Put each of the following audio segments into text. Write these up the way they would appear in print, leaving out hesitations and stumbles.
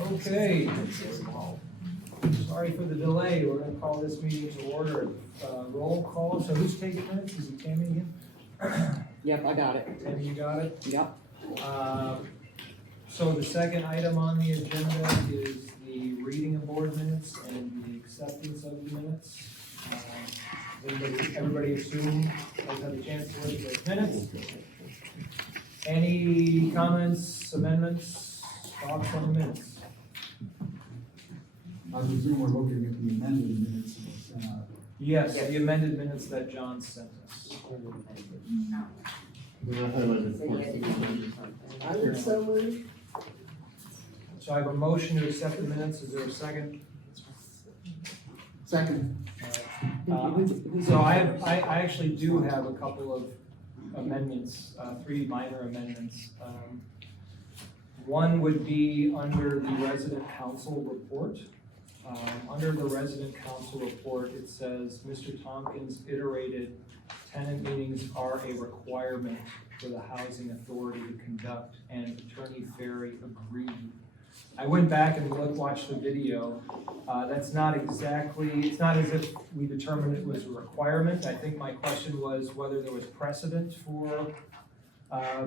Okay. Sorry for the delay. We're gonna call this meeting to order. Roll call. So who's taking minutes? Is it Tammy again? Yep, I got it. Tammy, you got it? Yep. So the second item on the agenda is the reading of board minutes and the acceptance of the minutes. Everybody assume has had a chance to look at those minutes. Any comments, amendments, thoughts on the minutes? I presume we're looking at the amended minutes. Yes, the amended minutes that John sent us. I would so move. So I have a motion to accept the minutes. Is there a second? Second. So I actually do have a couple of amendments, three minor amendments. One would be under the resident council report. Under the resident council report, it says, Mr. Tompkins iterated tenant meetings are a requirement for the housing authority to conduct, and Attorney Ferry agreed. I went back and watched the video. That's not exactly, it's not as if we determined it was a requirement. I think my question was whether there was precedent for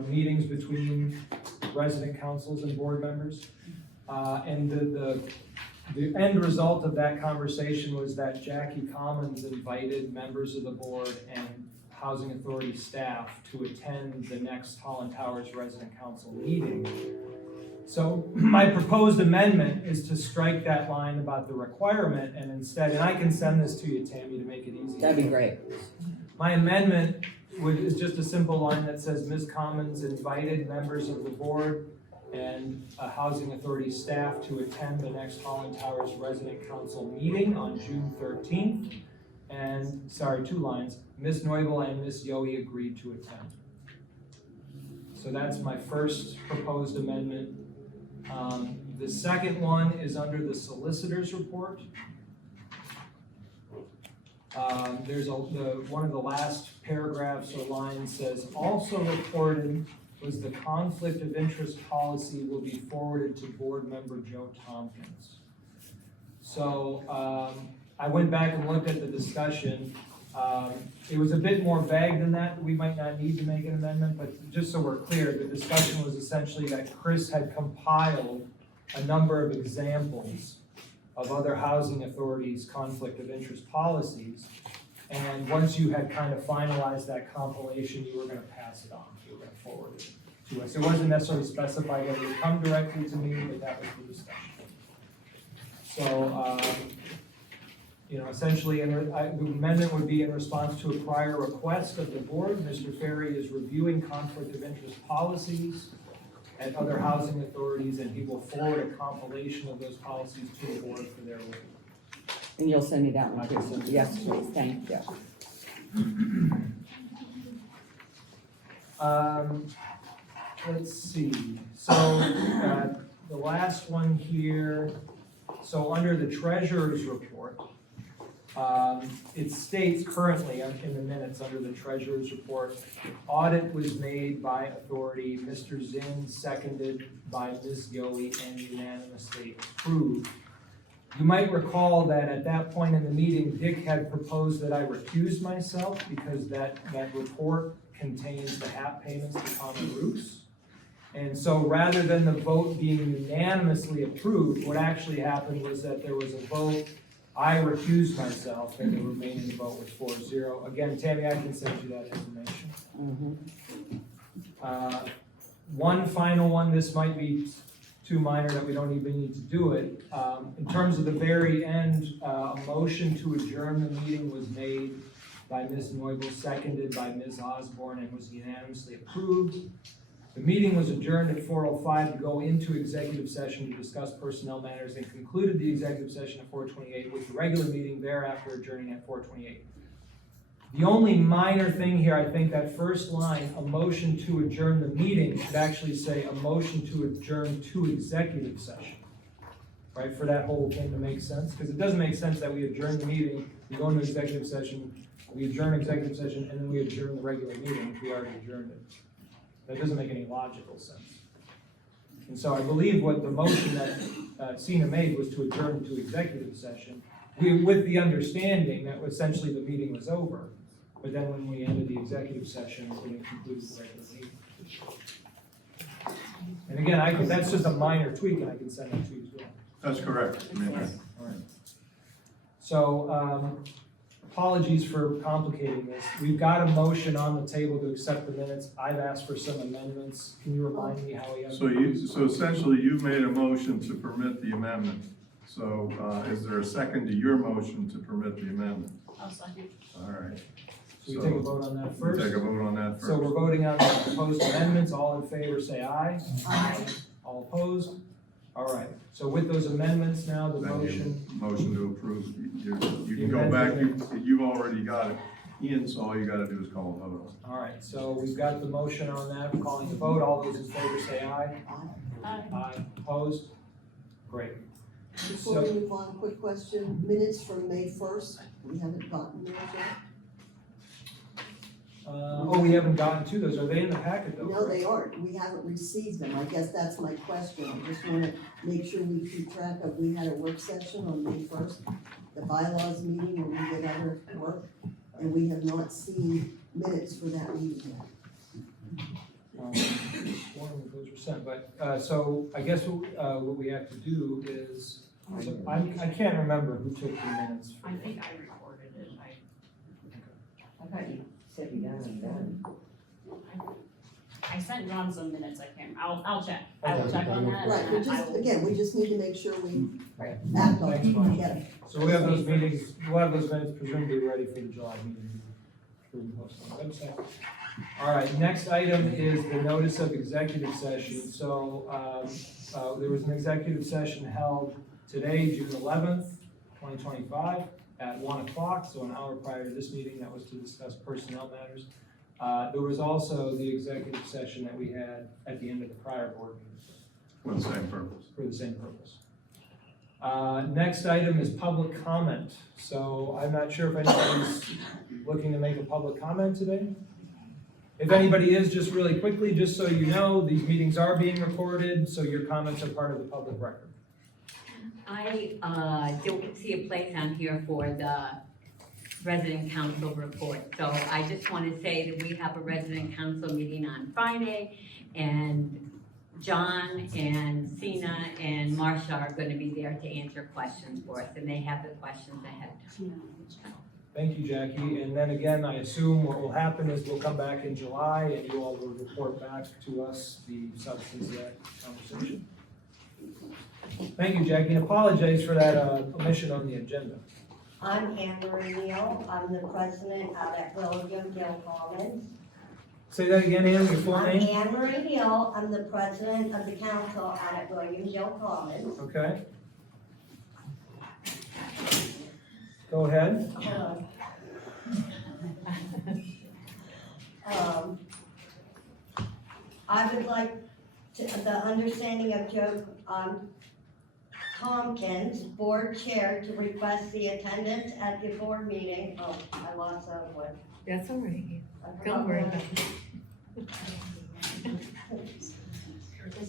meetings between resident councils and board members. And the end result of that conversation was that Jackie Commons invited members of the board and Housing Authority staff to attend the next Holland Towers Resident Council meeting. So my proposed amendment is to strike that line about the requirement and instead, and I can send this to you, Tammy, to make it easy. That'd be great. My amendment is just a simple line that says Ms. Commons invited members of the board and a Housing Authority staff to attend the next Holland Towers Resident Council meeting on June 13th. And, sorry, two lines, Ms. Neubel and Ms. Yohe agreed to attend. So that's my first proposed amendment. The second one is under the solicitor's report. There's one of the last paragraphs or lines says, also reported was the conflict of interest policy will be forwarded to board member Joe Tompkins. So I went back and looked at the discussion. It was a bit more vague than that. We might not need to make an amendment, but just so we're clear, the discussion was essentially that Chris had compiled a number of examples of other housing authorities' conflict of interest policies. And once you had kind of finalized that compilation, you were going to pass it on. You were going to forward it to us. It wasn't necessarily specified that it would come directly to me, but that was the discussion. So, essentially, the amendment would be in response to a prior request of the board. Mr. Ferry is reviewing conflict of interest policies at other housing authorities, and he will forward a compilation of those policies to the board for their review. And you'll send me that one too, so yes, please, thank you. Let's see, so the last one here, so under the treasurer's report, it states currently in the minutes under the treasurer's report, audit was made by authority, Mr. Zinn seconded by Ms. Yohe and unanimously approved. You might recall that at that point in the meeting, Dick had proposed that I recuse myself because that report contains the HAP payments to common roofs. And so rather than the vote being unanimously approved, what actually happened was that there was a vote, I recused myself, and the remaining vote was 4-0. Again, Tammy, I can send you that information. One final one, this might be too minor that we don't even need to do it. In terms of the very end, a motion to adjourn the meeting was made by Ms. Neubel, seconded by Ms. Osborne, and was unanimously approved. The meeting was adjourned at 4:05 to go into executive session to discuss personnel matters and concluded the executive session at 4:28 with the regular meeting thereafter adjourning at 4:28. The only minor thing here, I think that first line, a motion to adjourn the meeting, should actually say a motion to adjourn to executive session, right, for that whole thing to make sense, because it doesn't make sense that we adjourn the meeting, we go into executive session, we adjourn executive session, and then we adjourn the regular meeting if we already adjourned it. That doesn't make any logical sense. And so I believe what the motion that Cena made was to adjourn to executive session, with the understanding that essentially the meeting was over. But then when we ended the executive session, we didn't conclude the regular meeting. And again, that's just a minor tweak, and I can send that to you as well. That's correct. I mean, All right. So, apologies for complicating this. We've got a motion on the table to accept the minutes. I've asked for some amendments. Can you remind me how we have? So essentially, you've made a motion to permit the amendment. So, is there a second to your motion to permit the amendment? I'll second. All right. So we take a vote on that We'll first? take a vote on that So we're first. voting on the proposed amendments. All in favor, say aye. Aye. All opposed? All right. So with those amendments now, the Then you- motion, Motion to approve. You can go back, you've already got it. Ian, so all you gotta do is call a vote. all right. So we've got the motion on that. We're calling the vote. All those in favor, say aye. Aye. Opposed? Great. Before we move on, quick question, minutes from May 1st, we haven't gotten those yet? We haven't gotten to those. Are they in the packet though? No, they aren't, we haven't received them, I guess that's my question, I just wanna make sure we keep track of, we had a work session on May 1st, the bylaws meeting where we did other work, and we have not seen minutes for that meeting yet. One of those were sent, but, so I guess what we have to do is, so I can't remember who took the minutes. I think I recorded it. I thought you said you got them done. I sent John some minutes, I can't, I'll check. I will Okay. check on that. Right, we and I just, will- again, we just need to make sure we Right. act on Thanks, it, Mike. get it. So we have those meetings, we'll have those minutes presumably ready for the July meeting. We'll post on the website. All right, next item is the notice of executive session. So, there was an executive session held today, June 11th, 2025, at 1 o'clock, so an hour prior to this meeting. That was to discuss personnel matters. There was also the executive session that we had at the end of the prior board meeting For the same purpose. for the same purpose. Next item is public comment. So I'm not sure if anybody's looking to make a public comment today. If anybody is, just really quickly, just so you know, these meetings are being recorded, so your comments are part of the public record. I don't see a place on here for the resident council report. So I just want to say that we have a resident council meeting on Friday, and John and Cena and Marcia are going to be there to answer questions for us, and they have the questions ahead of time. Thank you, Jackie. And then again, I assume what will happen is we'll come back in July and you all will report back to us the substance of that conversation. Thank you, Jackie, and apologize for that omission on the agenda. I'm Anne Marie Neal. I'm the president out at William Gill Commons. Say that again, Ann, your full I'm name? Anne Marie Neal. I'm the president of the council out at William Gill Commons. Okay. Go ahead. I would like to, the understanding of Joe, Tompkins, board chair, to request the attendance at the board meeting. Oh, I lost that one. That's all right. I forgot Don't worry what- about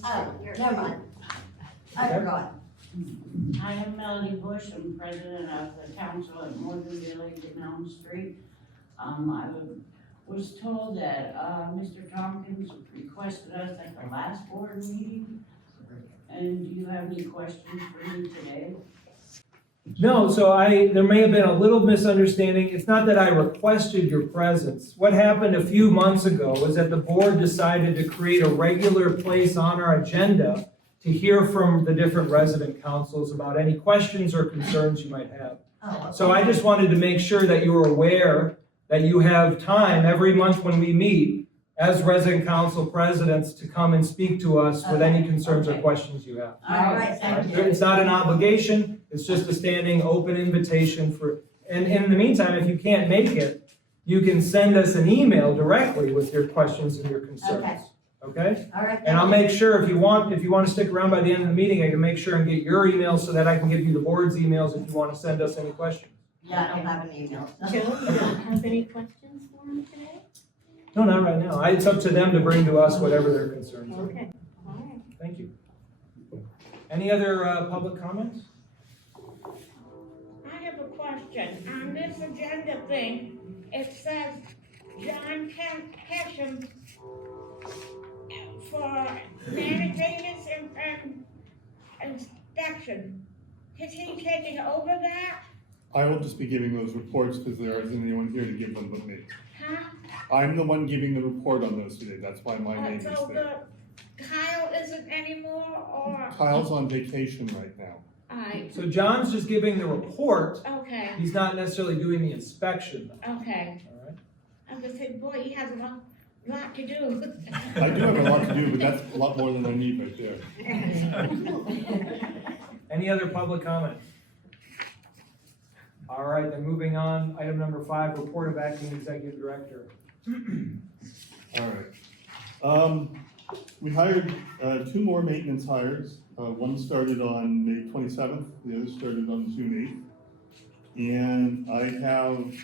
Oh, never mind. I forgot. I am Melody Bush, I'm president of the council at Morgan Village at Elm Street. Was told that, Mr. Tompkins requested us at the last board meeting. And do you have any questions for me today? No, so there may have been a little misunderstanding. It's not that I requested your presence. What happened a few months ago was that the board decided to create a regular place on our agenda to hear from the different resident councils about any questions or concerns you might have. Oh, So I just wanted to make sure that you were aware that you have time every month when we meet as resident council presidents to come and speak to us with any concerns or Okay. questions you have. All right, thank you. It's not an obligation, it's just a standing open invitation for, and in the meantime, if you can't make it, you can send us an email directly with your questions and your concerns. Okay? All right. And I'll make sure if you want to stick around by the end of the meeting, I can make sure and get your emails so that I can give you the board's emails if you want to send us any questions. Yeah, I don't have an email. Joe, you don't have any questions for him today? No, not right now. It's up to them to bring to us whatever their concerns are. Okay, all right. Thank you. Any other, public comments? I have a question. On this agenda thing, it says John Ketchum for maintenance and inspection. Is he taking over that? I will just be giving those reports because there isn't anyone here to give them but me. Huh? I'm the one giving the report on those today, that's why my name is So there. Kyle isn't anymore, or? Kyle's on vacation right now. So John's just giving the report, Okay, he's not necessarily doing the inspection, okay. all right? I'm just saying, boy, he has a lot to do. I do have a lot to do, but that's a lot more than I need right there. Any other public comment? All right, then moving on, item number 5, report of acting executive director. All right. We hired, 2 more maintenance hires. One started on May 27th, the other started on June 8th. And I have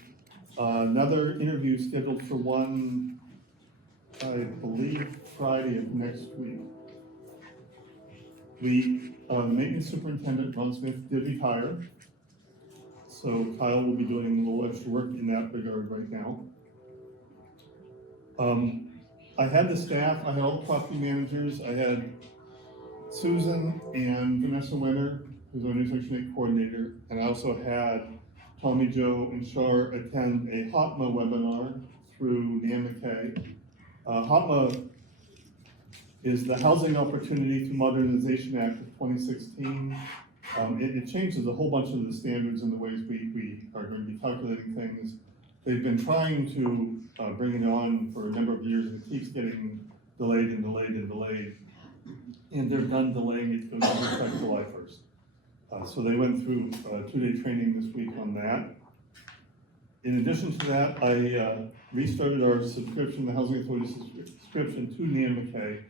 another interview scheduled for one, I believe, Friday of next week. The maintenance superintendent, Ron Smith, did retire. So Kyle will be doing a little extra work in that regard right now. I had the staff, I had all the property managers, I had Susan and Vanessa Winter, who's our new Section 8 coordinator, and I also had Tommy Joe and Shar attend a HOTMA webinar through NAMK. HOTMA is the Housing Opportunity Through Modernization Act of 2016. It changes a whole bunch of the standards and the ways we are going to be calculating things. They've been trying to bring it on for a number of years, and it keeps getting delayed and delayed and delayed. And they're done delaying it to effect July 1st. So they went through 2-day training this week on that. In addition to that, I restarted our subscription, the Housing Authority subscription to NAMK.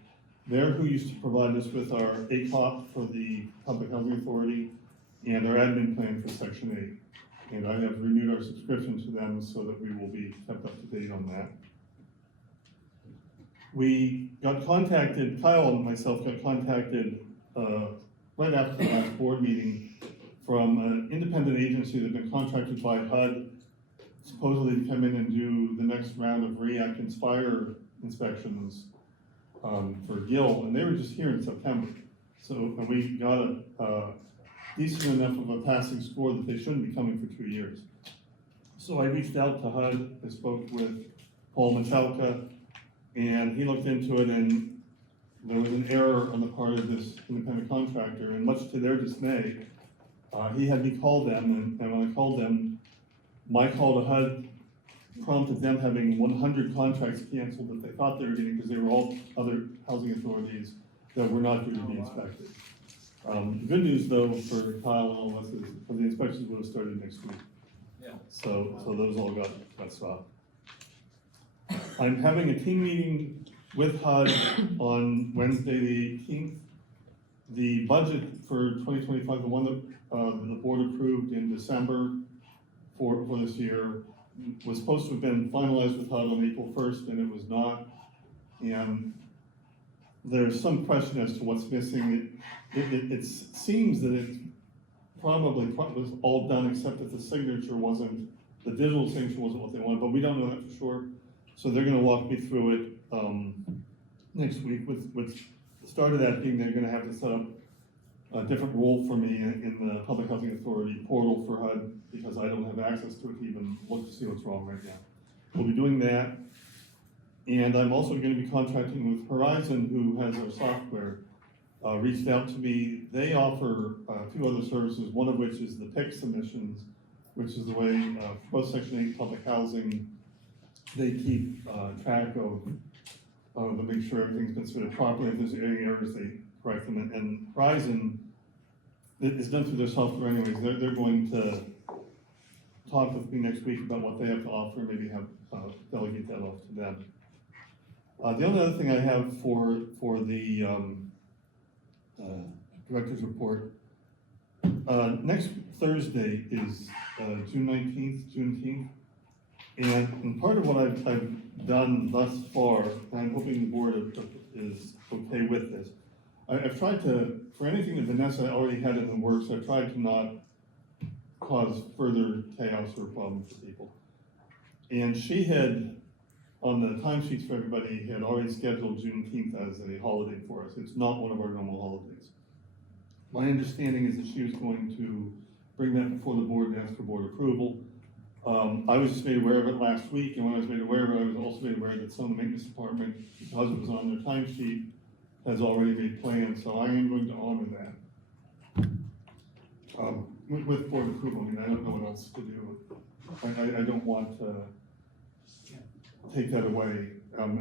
They're who used to provide us with our ACOP for the Public Housing Authority and our admin plan for Section 8. And I have renewed our subscription to them so that we will be kept up to date on that. We got contacted, Kyle and myself got contacted right after the last board meeting from an independent agency that had been contracted by HUD supposedly to come in and do the next round of REACT Inspire inspections for Gill, and they were just here in September. So, and we got a decent enough of a passing score that they shouldn't be coming for 2 years. So I reached out to HUD, I spoke with Paul Machalka, and he looked into it, and there was an error on the part of this independent contractor, and much to their dismay, he had me call them, and when I called them, my call to HUD prompted them having 100 contracts canceled that they thought they were getting because they were all other housing authorities that were not due to be inspected. The good news though for Kyle and all of us is the inspections would have started next week. Yeah. So those all got stopped. I'm having a team meeting with HUD on Wednesday the 18th. The budget for 2025, the one that the board approved in December for this year, was supposed to have been finalized with HUD on April 1st, and it was not. And there's some question as to what's missing. It seems that it probably was all done except that the signature wasn't, the digital signature wasn't what they wanted, but we don't know that for sure. So they're gonna walk me through it next week with the start of that being they're gonna have to set up a different role for me in the Public Housing Authority portal for HUD because I don't have access to it to even look to see what's wrong right now. We'll be doing that. And I'm also going to be contracting with Horizon, who has our software, reached out to me. They offer 2 other services, one of which is the PIC submissions, which is the way both Section 8 public housing, they keep track of to make sure everything's been submitted properly. If there's any errors, they correct them. And Horizon, it's done through their software anyways. They're going to talk with me next week about what they have to offer, maybe have delegate that off to them. The only other thing I have for the director's report, next Thursday is June 19th, Juneteenth. And part of what I've done thus far, and I'm hoping the board is okay with this, I've tried to, for anything that Vanessa already had in the works, I've tried to not cause further chaos or problems for people. And she had, on the timesheets for everybody, had already scheduled Juneteenth as a holiday for us. It's not one of our normal holidays. My understanding is that she was going to bring that before the board and ask for board approval. I was just made aware of it last week, and when I was made aware of it, I was also made aware that some of the maintenance department, because it was on their timesheet, has already made plans, so I am going to honor that. With board approval, I mean, I don't know what else to do. I don't want to take that away.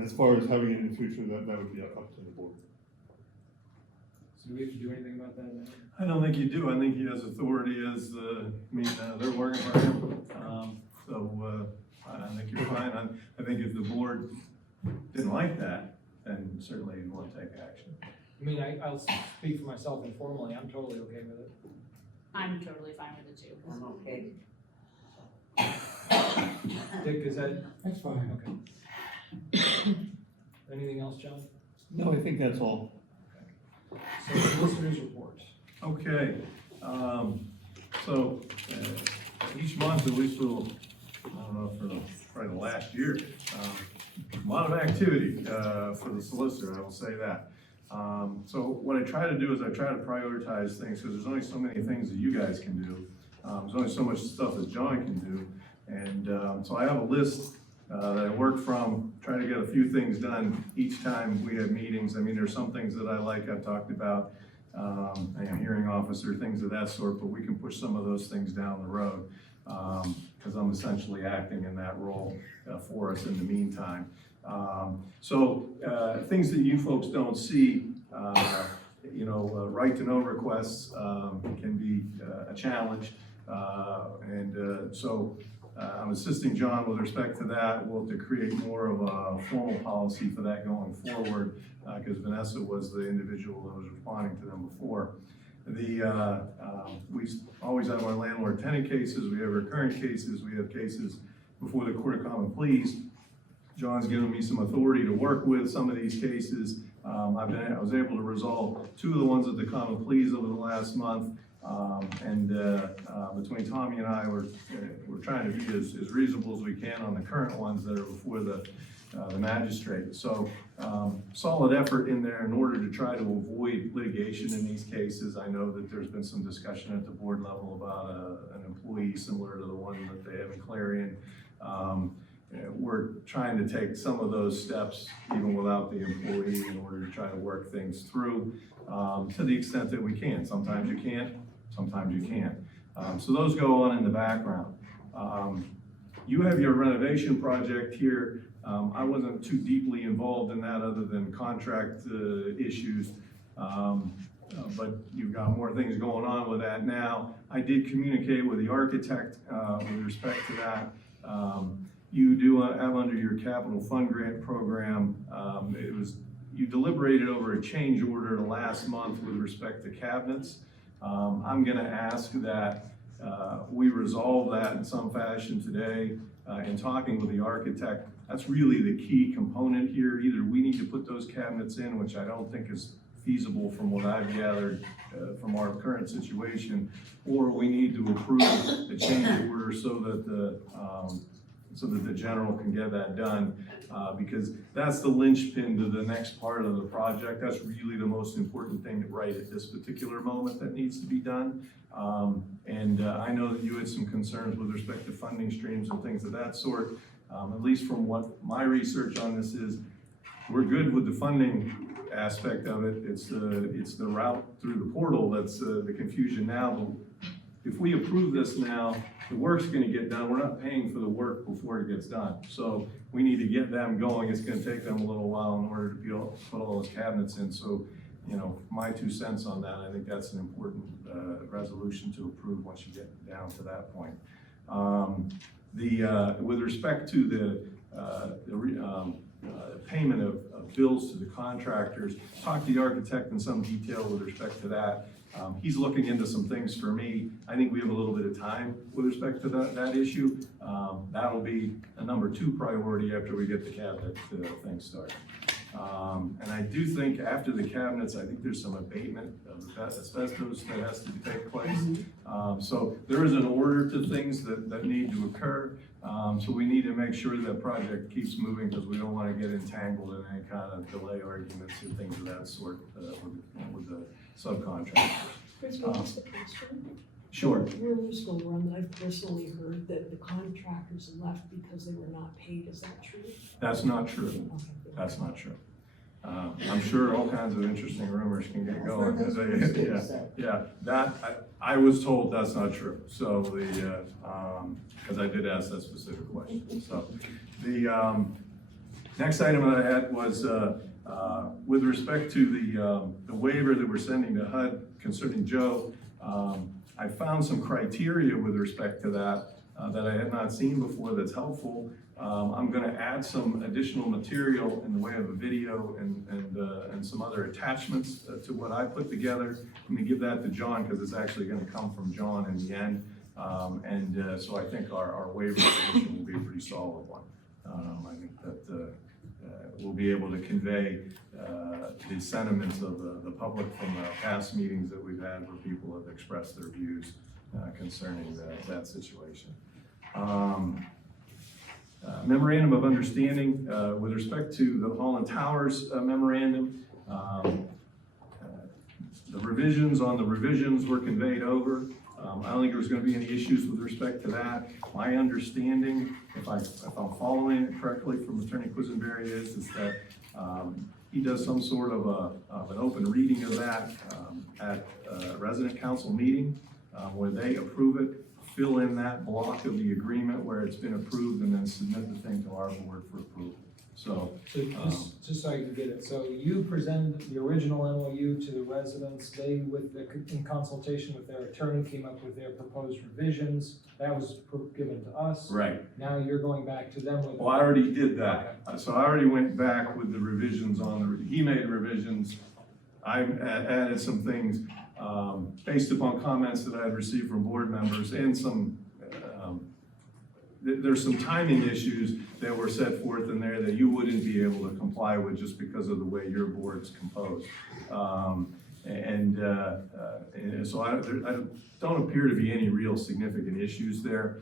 As far as having it in the future, that would be up to the board. So do we have to do anything about that now? I don't think you do. I think he has authority as, they're working for him. I think you're fine. I think if the board didn't like that, then certainly you'd want to take action. I mean, I'll speak for myself informally, I'm totally okay with it. I'm totally fine with it too. I'm okay. Dick, is that, That's fine. okay. Anything else, John? No, I think that's all. So solicitors report. Okay, each month, at least for, I don't know, for probably the last year, a lot of activity, for the solicitor, I will say that. So what I try to do is I try to prioritize things, because there's only so many things that you guys can do. There's only so much stuff that John can do. And, so I have a list, that I work from, try to get a few things done each time we have meetings. I mean, there's some things that I like, I've talked about, hearing officer, things of that sort, but we can push some of those things down the road, because I'm essentially acting in that role for us in the meantime. Things that you folks don't see, right to know requests can be a challenge. I'm assisting John with respect to that. We'll have to create more of a formal policy for that going forward, because Vanessa was the individual that was responding to them before. We always have our landlord-tenant cases, we have recurrent cases, we have cases before the Court of Common Pleas. John's given me some authority to work with some of these cases. I was able to resolve 2 of the ones at the Common Pleas over the last month. Between Tommy and I, we're trying to be as reasonable as we can on the current ones that are before the magistrate. So, solid effort in there in order to try to avoid litigation in these cases. I know that there's been some discussion at the board level about an employee similar to the one that they have in Clarion. We're trying to take some of those steps even without the employee in order to try to work things through to the extent that we can. Sometimes you can't, sometimes you can't. So those go on in the background. You have your renovation project here. I wasn't too deeply involved in that other than contract issues. But you've got more things going on with that now. I did communicate with the architect with respect to that. You do have under your capital fund grant program, you deliberated over a change order last month with respect to cabinets. I'm gonna ask that we resolve that in some fashion today. In talking with the architect, that's really the key component here. Either we need to put those cabinets in, which I don't think is feasible from what I've gathered from our current situation, or we need to approve the change order so that the general can get that done, because that's the linchpin to the next part of the project. That's really the most important thing right at this particular moment that needs to be done. I know that you had some concerns with respect to funding streams and things of that sort. At least from what my research on this is, we're good with the funding aspect of it. It's the route through the portal that's the confusion now. But if we approve this now, the work's gonna get done. We're not paying for the work before it gets done. So we need to get them going. It's gonna take them a little while in order to be able to put all those cabinets in. So, my 2 cents on that, I think that's an important resolution to approve once you get down to that point. With respect to the payment of bills to the contractors, talked to the architect in some detail with respect to that. He's looking into some things for me. I think we have a little bit of time with respect to that issue. That'll be a number 2 priority after we get the cabinet thing started. And I do think after the cabinets, I think there's some abatement of asbestos that has to take place. So there is an order to things that need to occur. So we need to make sure that project keeps moving because we don't want to get entangled in any kind of delay arguments and things of that sort with the subcontractors. Chris, can I ask a question? Sure. Rumors go around that I've personally heard that the contractors left because they were not paid. Is that true? That's not true. Okay. That's not true. I'm sure all kinds of interesting rumors can get I've going. heard those rumors too, Yeah, so. yeah, that, I was told that's not true, so because I did ask that specific question, so. The, next item that I had was, with respect to the waiver that we're sending to HUD concerning Joe, I found some criteria with respect to that, that I had not seen before that's helpful. I'm gonna add some additional material in the way of a video and some other attachments to what I put together. I'm gonna give that to John, because it's actually gonna come from John in the end. So I think our waiver submission will be a pretty solid one. I think that we'll be able to convey the sentiments of the public from past meetings that we've had where people have expressed their views concerning that situation. Memorandum of understanding with respect to the Holland Towers memorandum. The revisions on the revisions were conveyed over. I don't think there's going to be any issues with respect to that. My understanding, if I'm following it correctly from Attorney Quisenberry, is that he does some sort of an open reading of that at a resident council meeting where they approve it, fill in that block of the agreement where it's been approved, and then submit the thing to our board for approval. So, So just so I can get it, so you presented the original MOU to the residents, they, in consultation with their attorney, came up with their proposed revisions, that was given to us. right. Now you're going back to them with. Well, I already did that. So I already went back with the revisions on he made revisions. I added some things based upon comments that I had received from board members and some, there's some timing issues that were set forth in there that you wouldn't be able to comply with just because of the way your board's composed. And so I don't appear to be any real significant issues there.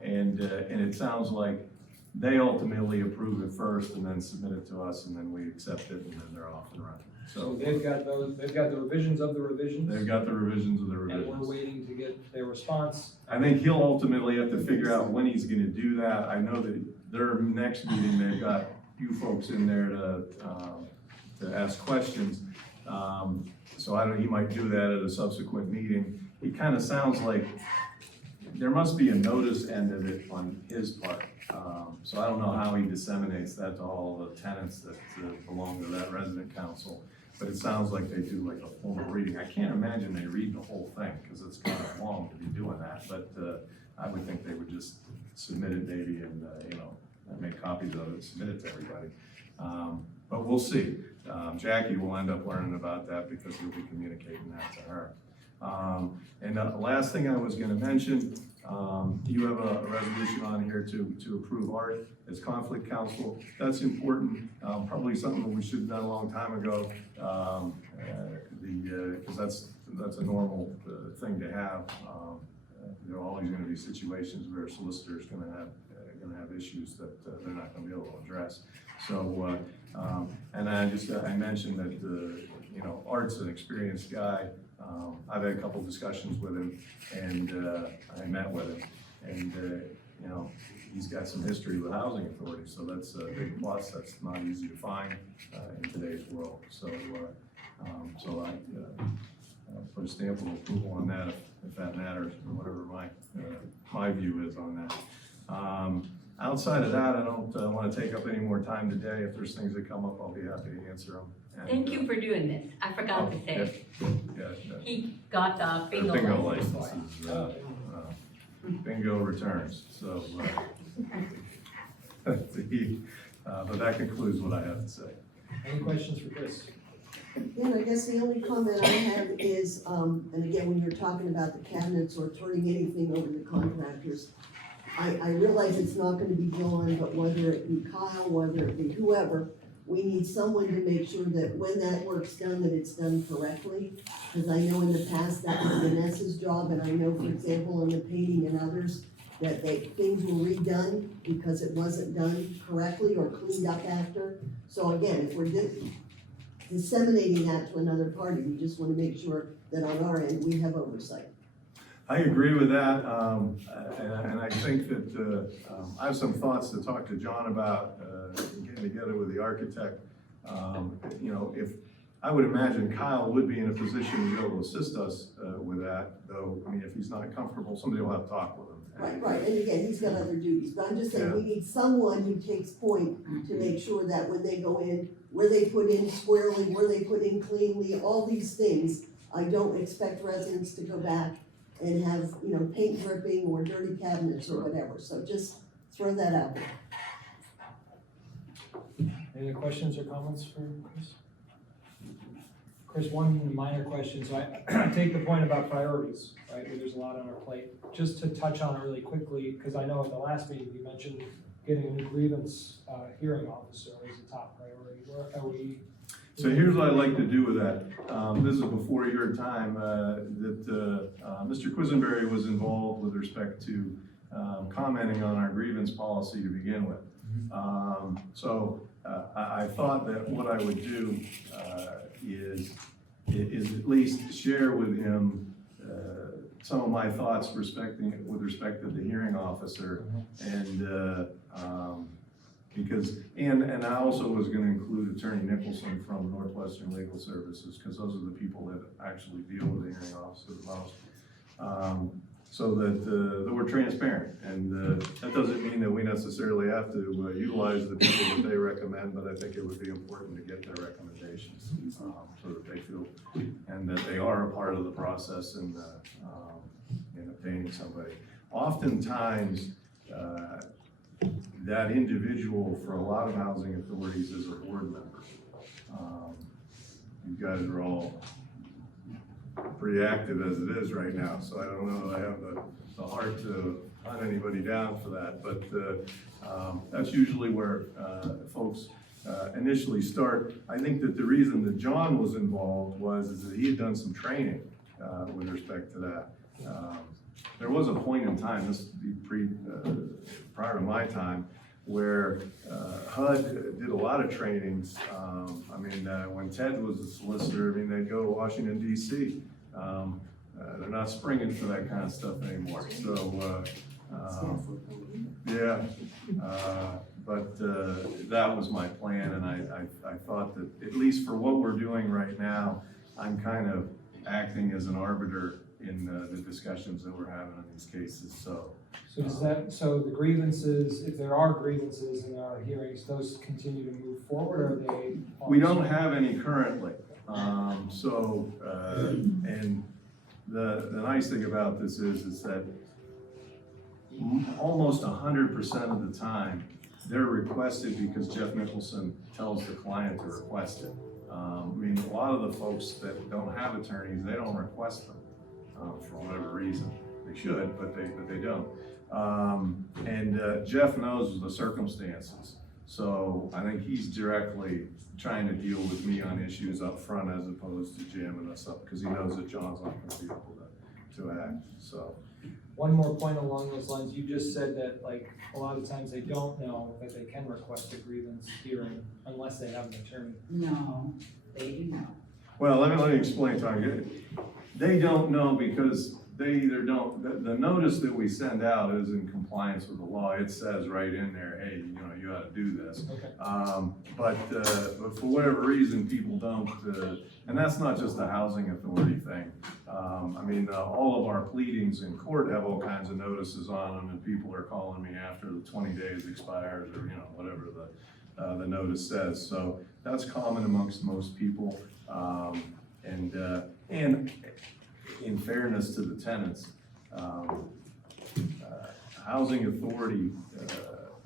And it sounds like they ultimately approve it first and then submit it to us, and then we accept it, and then they're off and running. So they've got the revisions of the revisions? They've got the revisions of the And revisions. we're waiting to get their response. I think he'll ultimately have to figure out when he's gonna do that. I know that their next meeting, they've got you folks in there to ask questions. So I don't know, he might do that at a subsequent meeting. It kind of sounds like there must be a notice end of it on his part. So I don't know how he disseminates that to all the tenants that belong to that resident council. But it sounds like they do like a formal reading. I can't imagine they read the whole thing, because it's kind of long to be doing that. But I would think they would just submit it maybe and, make copies of it, submit it to everybody. But we'll see. Jackie will end up learning about that because he'll be communicating that to her. And the last thing I was gonna mention, you have a resolution on here to approve Art as conflict counsel. That's important, probably something that we should have done a long time ago, because that's a normal thing to have. There are always gonna be situations where a solicitor is gonna have issues that they're not gonna be able to address. So, and I mentioned that, Art's an experienced guy. I've had a couple discussions with him, and I met with him, and he's got some history with housing authorities, so that's a big plus. That's not easy to find in today's world. So, I put a stamp of approval on that if that matters, or whatever my view is on that. Outside of that, I don't want to take up any more time today. If there's things that come up, I'll be happy to answer them. And, Thank you for doing this. I forgot to say, Yeah. he got the bingo Bingo license. licenses, bingo returns, so, but that concludes what I have to say. Any questions for Chris? And I guess the only comment I have is, and again, when you're talking about the cabinets or turning anything over to contractors, I realize it's not gonna be John, but whether it be Kyle, whether it be whoever, we need someone to make sure that when that work's done, that it's done correctly. Cause I know in the past that was Vanessa's job, and I know, for example, on the painting and others, that things were redone because it wasn't done correctly or cleaned up after. So again, if we're disseminating that to another party, we just wanna make sure that on our end, we have oversight. I agree with that, and I think that, I have some thoughts to talk to John about, getting together with the architect. You know, I would imagine Kyle would be in a position to be able to assist us, with that, though, I mean, if he's not comfortable, somebody will have to talk with him. Right, and again, he's got other duties, but I'm just saying, we need someone who takes point to make sure that when they go in, where they put in squarely, where they put in cleanly, all these things. I don't expect residents to go back and have, you know, paint dripping or dirty cabinets or whatever, so just throw that out there. Any other questions or comments for Chris? Chris, one minor question, so I take the point about priorities, right, where there's a lot on our plate. Just to touch on it really quickly, because I know at the last meeting you mentioned getting a new grievance hearing officer as a top priority. Where are we? So here's what I'd like to do with that. This is before your time, that Mr. Quisenberry was involved with respect to commenting on our grievance policy to begin with. So I thought that what I would do is at least share with him some of my thoughts with respect to the hearing officer, and because, and I also was gonna include Attorney Nicholson from Northwestern Legal Services, because those are the people that actually deal with the hearing officer the most. So that we're transparent, and that doesn't mean that we necessarily have to utilize the people that they recommend, but I think it would be important to get their recommendations, so that they feel, and that they are a part of the process in obtaining somebody. Oftentimes, that individual for a lot of housing authorities is a board member. You guys are all pretty active as it is right now, so I don't know that I have the heart to hunt anybody down for that, but that's usually where folks initially start. I think that the reason that John was involved is that he had done some training with respect to that. There was a point in time, this would be prior to my time, where HUD did a lot of trainings. I mean, when Ted was a solicitor, I mean, they'd go to Washington DC. They're not springing for that kind of stuff anymore. So, yeah, but that was my plan, and I thought that at least for what we're doing right now, I'm kind of acting as an arbiter in the discussions that we're having in these cases. So does that, so the grievances, if there are grievances in our hearings, those continue to move forward, or are they? We don't have any currently. And the nice thing about this is that almost 100% of the time, they're requested because Jeff Nicholson tells the client to request it. I mean, a lot of the folks that don't have attorneys, they don't request them for whatever reason. They should, but they don't. Jeff knows the circumstances, so I think he's directly trying to deal with me on issues up front as opposed to jamming us up, because he knows that John's not going to be able to act. So one more point along those lines, you just said that like a lot of times they don't know that they can request a grievance hearing unless they have an attorney. No, they do not. well, let me explain, Tanya. They don't know because they either don't, the notice that we send out is in compliance with the law. It says right in there, hey, you know, you ought to do this. Okay. But for whatever reason, people don't, and that's not just a housing authority thing. I mean, all of our pleadings in court have all kinds of notices on them, and people are calling me after the 20 days expires, or, you know, whatever the notice says. So that's common amongst most people. And in fairness to the tenants, housing authority,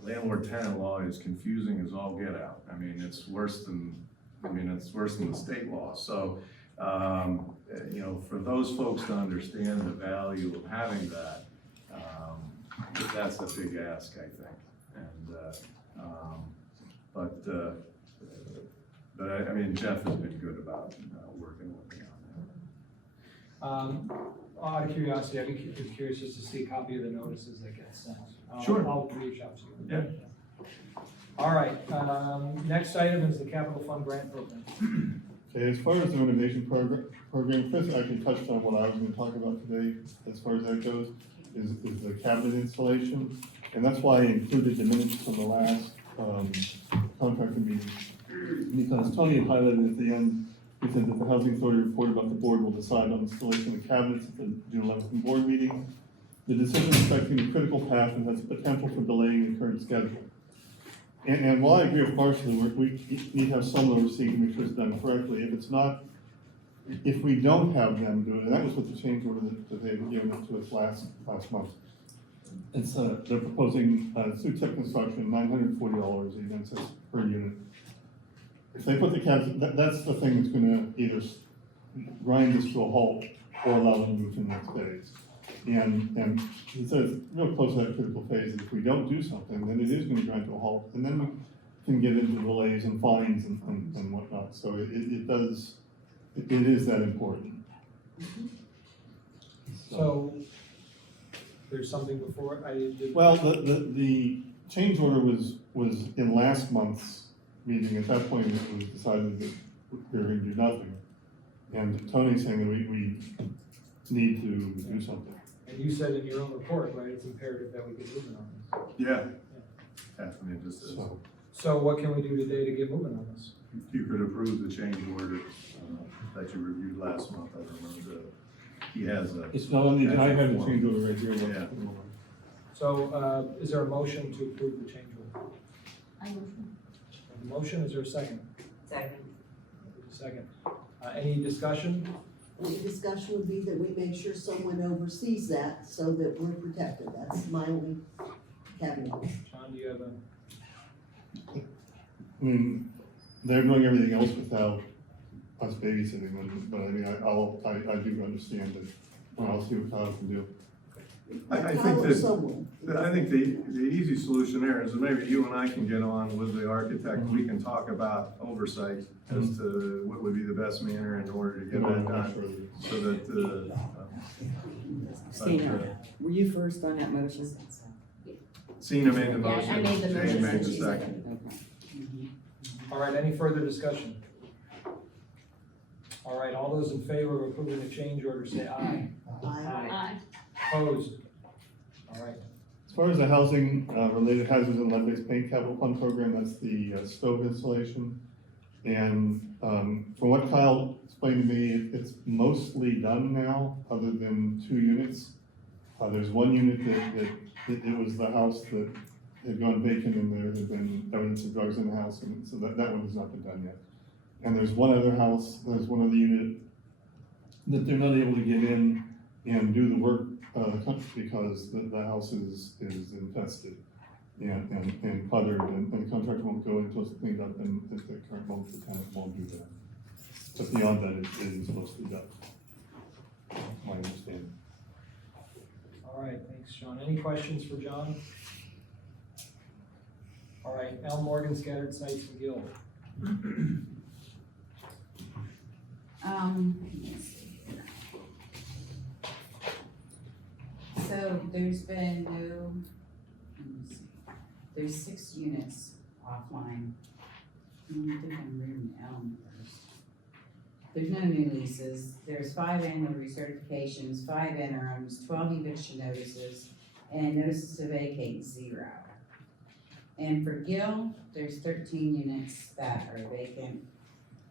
landlord-tenant law is confusing as all get out. I mean, it's worse than the state law. So, you know, for those folks to understand the value of having that, that's a big ask, I think. And, but But I mean, Jeff has been good about, working with me on Out of curiosity, I'd be curious just to see a copy of the notices that get sent. Sure. I'll reach out to you. Yeah. All right, next item is the capital fund grant program. Okay, as far as the renovation program, Chris actually touched on what I was gonna talk about today, as far as that goes, is the cabinet installation. And that's why I included the minutes from the last, contractor meeting. Because Tony had highlighted at the end, he said that the housing authority reported about the board will decide on installation of cabinets at the June 11th board meeting. The decision is affecting a critical path and has potential for delaying the current schedule. And while I agree with Marcia, we need to have someone oversee to make sure it's done correctly. If it's not, if we don't have them do it, and that was what the change order that they had given us to us last month. It's, they're proposing, through tip construction, $940 even cents per unit. If they put the cabs, that's the thing that's gonna either grind this to a halt or allow them to move to the next phase. And he says, real close to that critical phase, if we don't do something, then it is gonna grind to a halt, and then we can get into delays and fines and whatnot, so it is that important. So, there's something before, I did. Well, the change order was in last month's meeting. At that point, it was decided that we were gonna do nothing. And Tony's saying that we need to do something. And you said in your own report, right, it's imperative that we get moving on this. Yeah. Yeah, I mean, just as, So what can we do today to get moving on this? you could approve the change order, that you reviewed last month, I remember he has a. It's not on the, I have the change order right here. Yeah. So, is there a motion to approve the change order? I motion. A motion, is there a second? Second. Second. Any discussion? The discussion would be that we make sure someone oversees that so that we're protected. That's my only caveat. John, do you have a? I mean, they're doing everything else without us babysitting them, but I mean, I do understand that, well, I'll see what Kyle can do. I think Kyle or that, someone. I think the easy solution there is that maybe you and I can get on with the architect, we can talk about oversight as to what would be the best manner in order to get that done, so that, Stina, were you first on that motion? Sina made the Yeah, I motion, made the Jane motion, made and the she second. Okay. All right, any further discussion? All right, all those in favor of approving the change order, say aye. Aye. Opposed? All right, As far as the housing, related hazards and lead-based paint capital fund program, that's the stove installation. And, from what Kyle explained to me, it's mostly done now, other than 2 units. There's 1 unit that it was the house that had gone vacant and there had been evidence of drugs in the house, and so that one has not been done yet. And there's one other house, there's one other unit that they're not able to get in and do the work, because the house is infested and cluttered, and the contractor won't go until it's cleaned up, and at the current moment, the tenant won't do that. But beyond that, it is mostly done. My understanding. all right, thanks, John. Any questions for John? All right, Elm Morgan Scattered Sites McGill. Let's see here. So there's been no, let me see, there's 6 units offline. I think I'm reading Elm first. There's no new leases, there's 5 annual recertifications, 5 interims, 12 eviction notices, and notices to vacate 0. And for Gill, there's 13 units that are vacant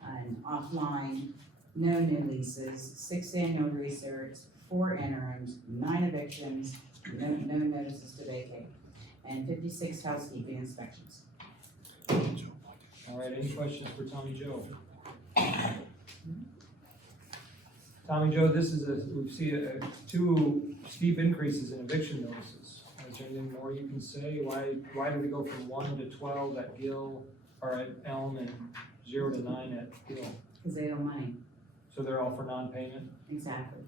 and offline, no new leases, 6 annual recerts, 4 interims, 9 evictions, no notices to vacate, and 56 housekeeping inspections. All right, any questions for Tommy Joe? Tommy Joe, this is we see 2 steep increases in eviction notices. Is there anything more you can say? Why did we go from 1 to 12 at Gill, or at Elm, and 0 to 9 at Gill? Because they owe money, So they're all for non-payment? exactly.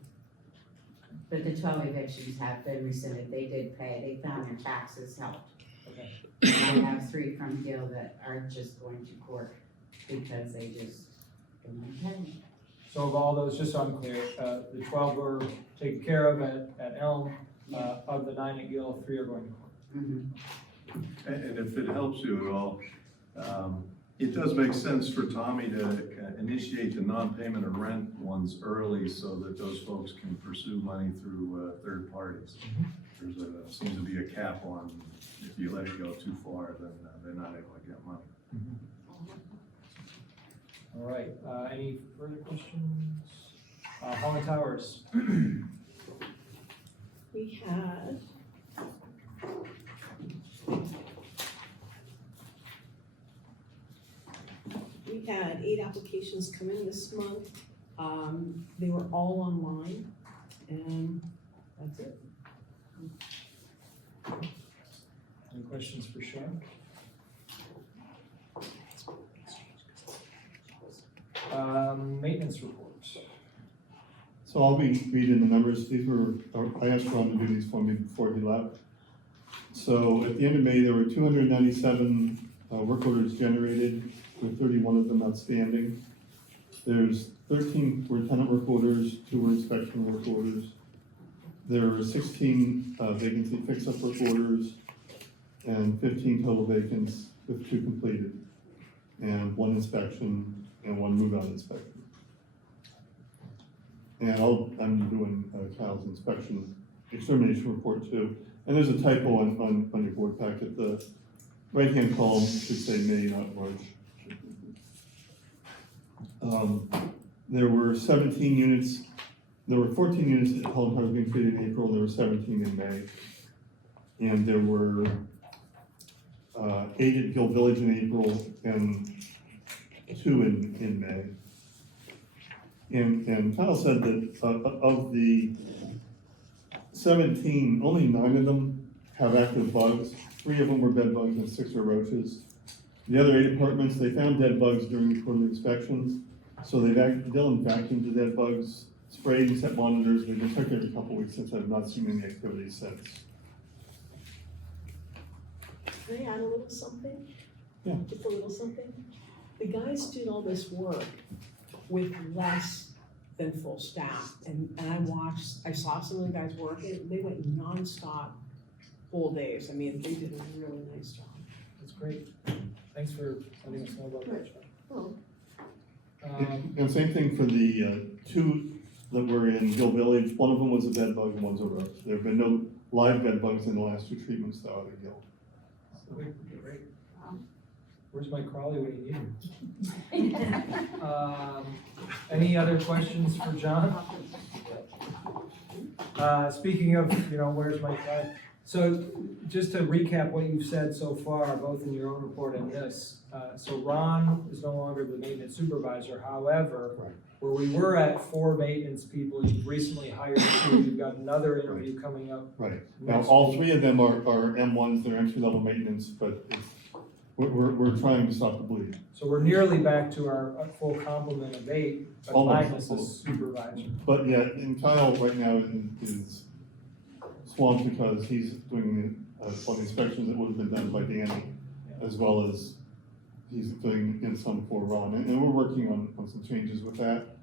But the 12 evictions have been rescinded, they did pay, they found their taxes helped. Okay. And I have 3 from Gill that are just going to court because they just don't pay. So of all those, just so I'm clear, the 12 were taken care of at Elm, of the 9 at Gill, 3 are going to court. And if it helps you at all, it does make sense for Tommy to initiate the non-payment of rent ones early so that those folks can pursue money through third parties. Seems to be a cap on, if you let it go too far, then they're not able to get money. All right, any further questions? Holland Towers. We had we had 8 applications come in this month. They were all online, and that's it. Any questions for Sean? Maintenance reports. So I'll be reading the numbers. These were, I asked Ron to do these for me before he left. So at the end of May, there were 297 work orders generated, with 31 of them outstanding. There's 13 were tenant work orders, 2 were inspection work orders. There were 16 vacancy fix-up work orders, and 15 total vacants, with 2 completed, and 1 inspection and 1 move-out inspection. And I'm doing Kyle's inspection extermination report too. And there's a typo on your board packet. The right-hand column should say May, not March. There were 17 units, there were 14 units at Holland Towers being completed in April, and there were 17 in May. And there were 8 at Gill Village in April and 2 in May. And Kyle said that of the 17, only 9 of them have active bugs. 3 of them were bed bugs and 6 are roaches. The other 8 apartments, they found dead bugs during the quarterly inspections. So Dylan vacuumed the dead bugs, sprayed and set monitors. They've been checked every couple weeks since. I've not seen any activity since. Can I add a little something? Yeah. Just a little something? The guys did all this work with less than full staff, and I saw some of the guys working, they went nonstop full days. I mean, they did a really nice job. That's great. Thanks for letting us know about that, Sean. Oh, And same thing for the 2 that were in Gill Village. 1 of them was a bed bug and 1's a roach. There have been no live bed bugs in the last 2 treatments though out of Gill. Great. Where's Mike Crawley when you need him? Any other questions for John? Speaking of, where's Mike Crawley? So just to recap what you've said so far, both in your own report and this, so Ron is no longer the maintenance supervisor. However, where we were at 4 maintenance people, you've recently hired 2. You've got another interview coming up. Right. Now, all 3 of them are M1s, they're entry-level maintenance, but we're trying to stop the bleeding. So we're nearly back to our full complement of 8, but Almost. minus a supervisor. But yeah, and Kyle right now is swamped because he's doing all the inspections that would have been done by Danny, as well as he's doing in some for Ron, and we're working on some changes with that.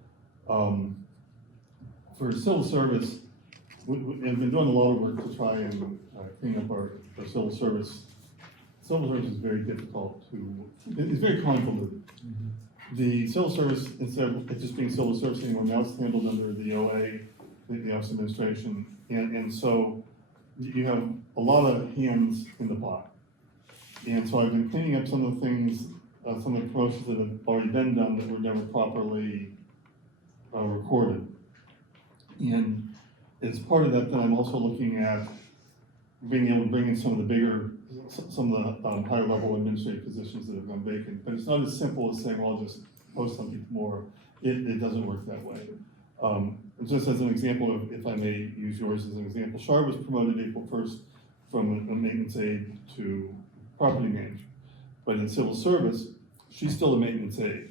For civil service, we've been doing a lot of work to try and clean up our civil service. Civil service is very difficult it's very convoluted. The civil service, instead of it just being civil service anymore, now it's handled under the OA, the Office of Administration, and so you have a lot of hands in the pot. And so I've been cleaning up some of the things, some of the promotions that have already been done that were never properly recorded. And as part of that, then I'm also looking at being able to bring in some of the higher level administrative positions that have gone vacant. But it's not as simple as saying, well, I'll just post something more. It doesn't work that way. Just as an example, if I may use yours as an example, Shar was promoted April 1st from a maintenance aide to property manager. But in civil service, she's still a maintenance aide,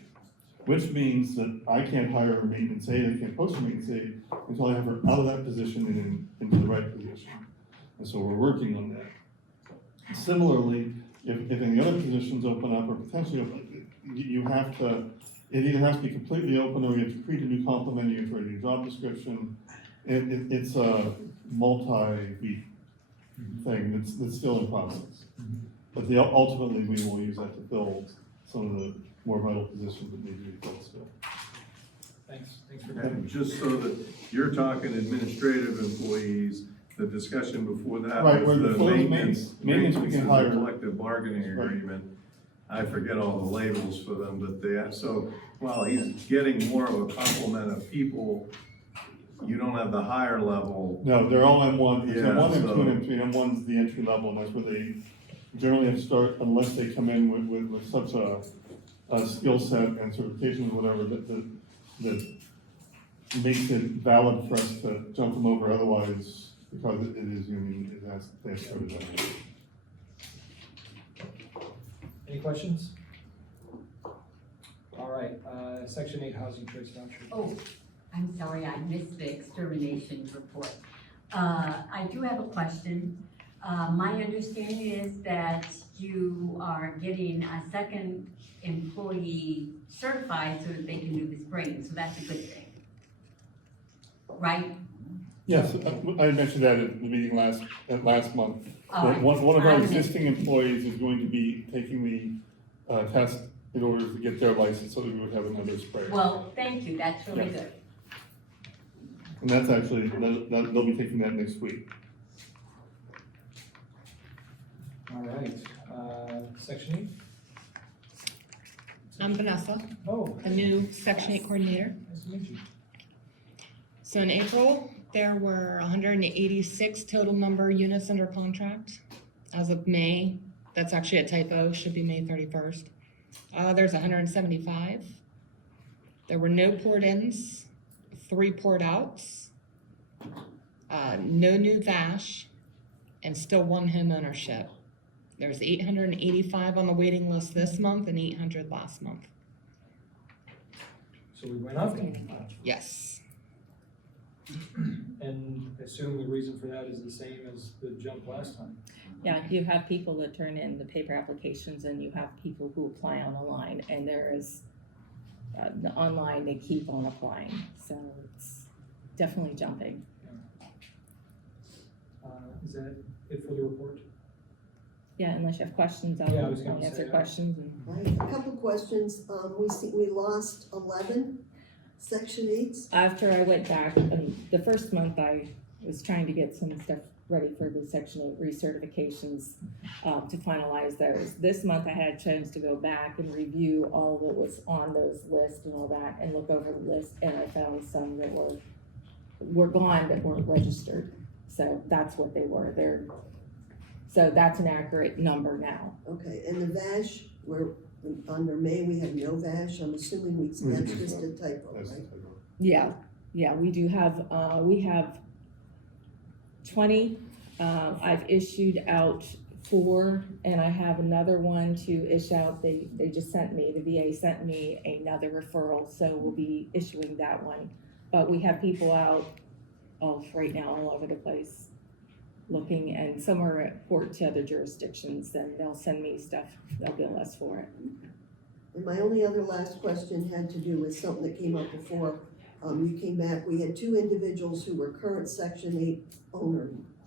which means that I can't hire a maintenance aide, I can't post a maintenance aide until I have her out of that position and into the right position. And so we're working on that. Similarly, if any other positions open up or potentially open, you have to, it either has to be completely open, or you have to create a new complement, you have to write a new job description. It's a multi-week thing that's still in process. But ultimately, we will use that to fill some of the more vital positions that need to be filled still. Thanks for that. And just so that you're talking administrative employees, the discussion before that Right, where was the the full maintenance. maintenance we can is a hire. collective bargaining Right. agreement. I forget all the labels for them, but so while he's getting more of a complement of people, you don't have the higher level. No, they're all M1, there's Yeah, M1, M2, so- and M3, M1's the entry level, and that's where they generally have to start, unless they come in with such a skill set and certifications, whatever, that makes it valid for us to jump them over, otherwise, because it is union, they have started that. Any questions? All right, section 8 housing choice voucher. Oh, I'm sorry, I missed the extermination report. I do have a question. My understanding is that you are getting a second employee certified so that they can do the spraying, so that's a good thing. Right? Yes, I mentioned that at the meeting last month. All right. One of our I'm- existing employees is going to be taking the test in order to get their license, so that we would have another sprayer. Well, thank you, that's really Yes. good. And that's actually, they'll be taking that next week. All right, section 8? I'm Vanessa, Oh, a new Section 8 coordinator. nice to meet you. So in April, there were 186 total number of units under contract. As of May, that's actually a typo, should be May 31st. There's 175. There were no port-ins, 3 port-outs, no new VASH, and still 1 home ownership. There's 885 on the waiting list this month and 800 last month. So we went up, Yes. and I assume the reason for that is the same as the jump last time. Yeah, you have people that turn in the paper applications and you have people who apply on the line, and there is, the online, they keep on applying, so it's definitely jumping. Is that it for the report? Yeah, unless you have questions, Yeah, I I'll was gonna answer say that. questions and. Right, a couple questions, we lost 11 section 8s. After I went back, the first month I was trying to get some stuff ready for the Section 8 recertifications, to finalize those. This month I had a chance to go back and review all that was on those lists and all that, and look over the list, and I found some that were gone that weren't registered. So that's what they were. So that's an accurate number now. Okay, and the VASH, we're, under May, we have no VASH, I'm assuming that's just a typo, That's- right? Yeah, we do have, we have 20, I've issued out 4, and I have another one to issue out, they just sent me, the VA sent me another referral, so we'll be issuing that one. But we have people out, right now all over the place looking, and some are at port to other jurisdictions, and they'll send me stuff, they'll bill us for it. And my only other last question had to do with something that came up before, you came back, we had 2 individuals who were current Section 8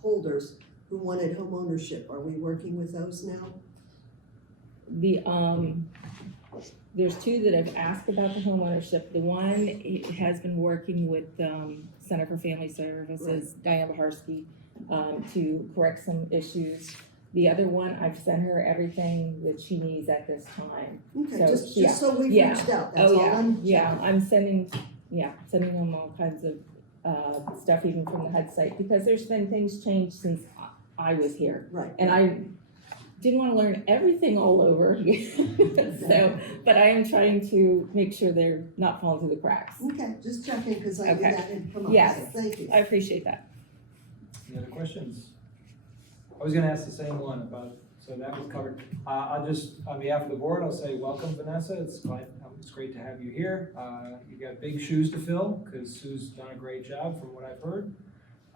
holders who wanted home ownership. Are we working with those now? There's 2 that have asked about the homeownership. The one has been working with, Center for Family Services, Diane Baharsky, to correct some issues. The other one, I've sent her everything that she needs at this time. Okay, So, just yeah, so we've yeah. reached out, that's Oh, all yeah, I'm. yeah, I'm sending them all kinds of, stuff even from the HUD site, because there's been things changed since I was here. Right. And I didn't wanna learn everything all over, so, but I am trying to make sure they're not falling through the cracks. Okay, just checking, because I knew Okay. that had come up, Yes. so thank you. I appreciate that. Any other questions? I was gonna ask the same one about, so that was covered. I'll just, on behalf of the board, I'll say welcome, Vanessa. It's great to have you here. You got big shoes to fill, because Sue's done a great job from what I've heard.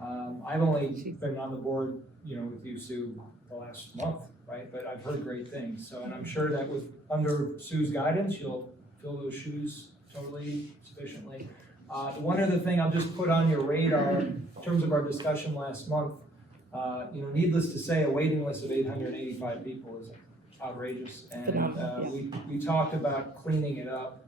I've only been on the board, with you, Sue, the last month. right? But I've heard great things, so, and I'm sure that with, under Sue's guidance, you'll fill those shoes totally sufficiently. One other thing I'll just put on your radar, in terms of our discussion last month, needless to say, a waiting list of 885 people is outrageous. And Phenomenal, we talked about cleaning it up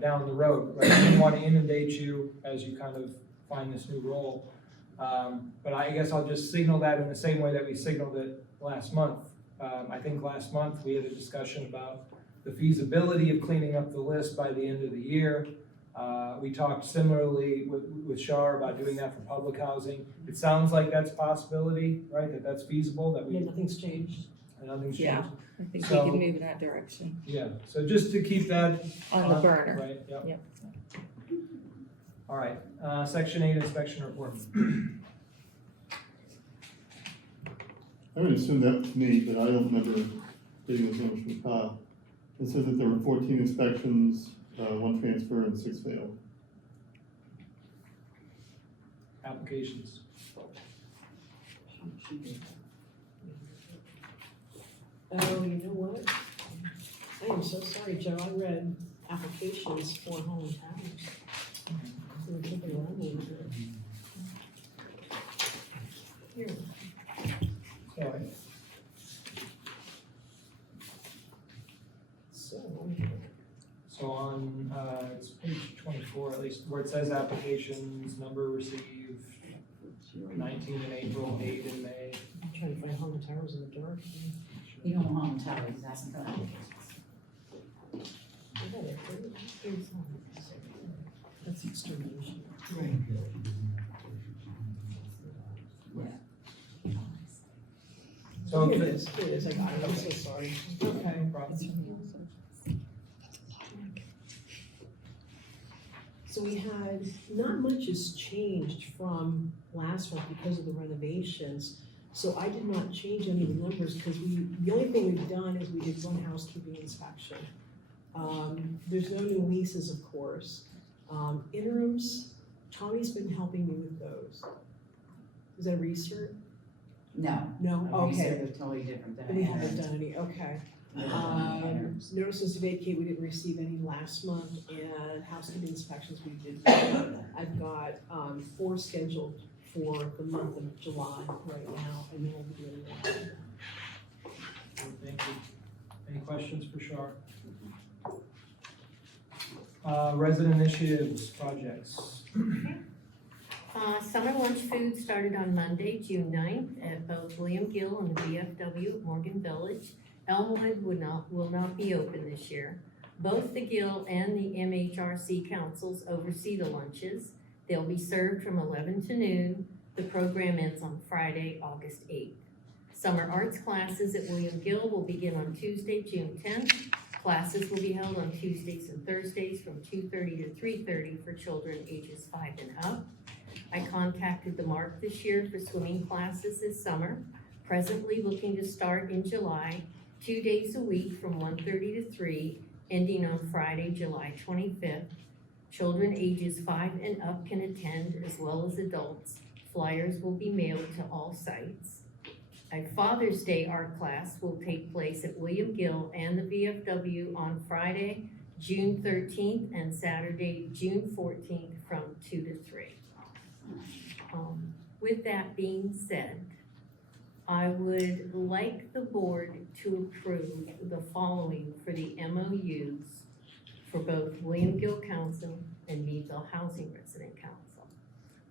down the road, right? I didn't want to inundate you as you kind of find this new role. But I guess I'll just signal that in the same way that we signaled it last month. I think last month we had a discussion about the feasibility of cleaning up the list by the end of the year. We talked similarly with Shar about doing that for public housing. It sounds like that's a possibility, right? That's feasible, that Yeah, nothing's changed. nothing's changed. Yeah, I think we So- can move in that direction. Yeah, so just to keep that On the burner. Right, yep. Yep. All right, section 8 inspection report. I would assume that's me, but I don't remember getting this number from Kyle. It says that there were 14 inspections, 1 transfer and 6 failed. Applications. Oh, you know what? I am so sorry, Joe, I read applications for Holland Towers. So we're jumping around a little bit. Here. Sorry. So on, it's page 24, at least, where it says applications, number received, 19 in April, 8 in May. I'm trying to find Holland Towers in the dark. You don't want to tell, he's asking for applications. I got it. Here's Holland. That's extermination. Right. So Here it is, I got it, I'm so sorry. Okay. So we had, not much has changed from last month because of the renovations. So I did not change any of the numbers because the only thing we've done is we did 1 housekeeping inspection. There's no new leases, of course. Interims, Tommy's been helping me with those. Is that a recert? No. No, A recert okay. is totally different than. We haven't done any, okay. Notices to vacate, we didn't receive any last month, and housekeeping inspections we did. I've got, 4 scheduled for the month of July right now, and then we'll be doing that. Thank you. Any questions for Shar? Resident initiatives, projects. Summer lunch food started on Monday, June 9th at both William Gill and the VFW at Morgan Village. Elmwood will not be open this year. Both the Gill and the MHRC councils oversee the lunches. They'll be served from 11 to noon. The program ends on Friday, August 8th. Summer arts classes at William Gill will begin on Tuesday, June 10th. Classes will be held on Tuesdays and Thursdays from 2:30 to 3:30 for children ages 5 and up. I contacted the Mark this year for swimming classes this summer. Presently looking to start in July, 2 days a week from 1:30 to 3, ending on Friday, July 25th. Children ages 5 and up can attend as well as adults. Flyers will be mailed to all sites. A Father's Day art class will take place at William Gill and the VFW on Friday, June 13th and Saturday, June 14th from 2 to 3. With that being said, I would like the board to approve the following for the MOUs for both William Gill Council and Meadville Housing Resident Council.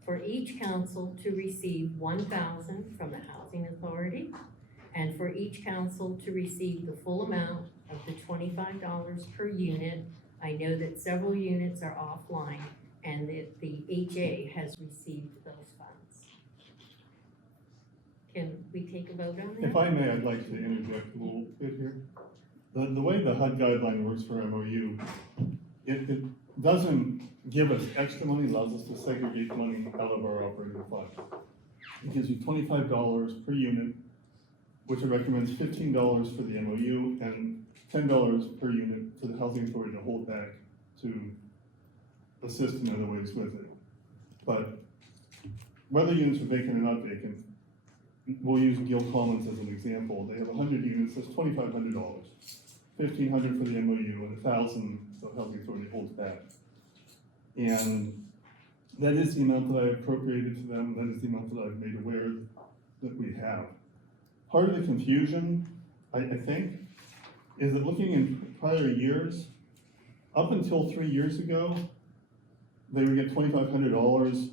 For each council to receive $1,000 from the Housing Authority, and for each council to receive the full amount of the $25 per unit. I know that several units are offline and that the HA has received those funds. Can we take a vote on that? If I may, I'd like to interject a little bit here. The way the HUD guideline works for MOU, it doesn't give us extra money, allows us to segregate money out of our operating fund. It gives you $25 per unit, which it recommends $15 for the MOU and $10 per unit to the Housing Authority to hold back to assist in other ways with it. But whether units are vacant or not vacant, we'll use Gil Collins as an example, they have 100 units, that's $2,500. 1,500 for the MOU and 1,000 the Housing Authority holds back. And that is the amount that I appropriated to them, that is the amount that I've made aware that we have. Part of the confusion, I think, is that looking in prior years, up until 3 years ago, they would get $2,500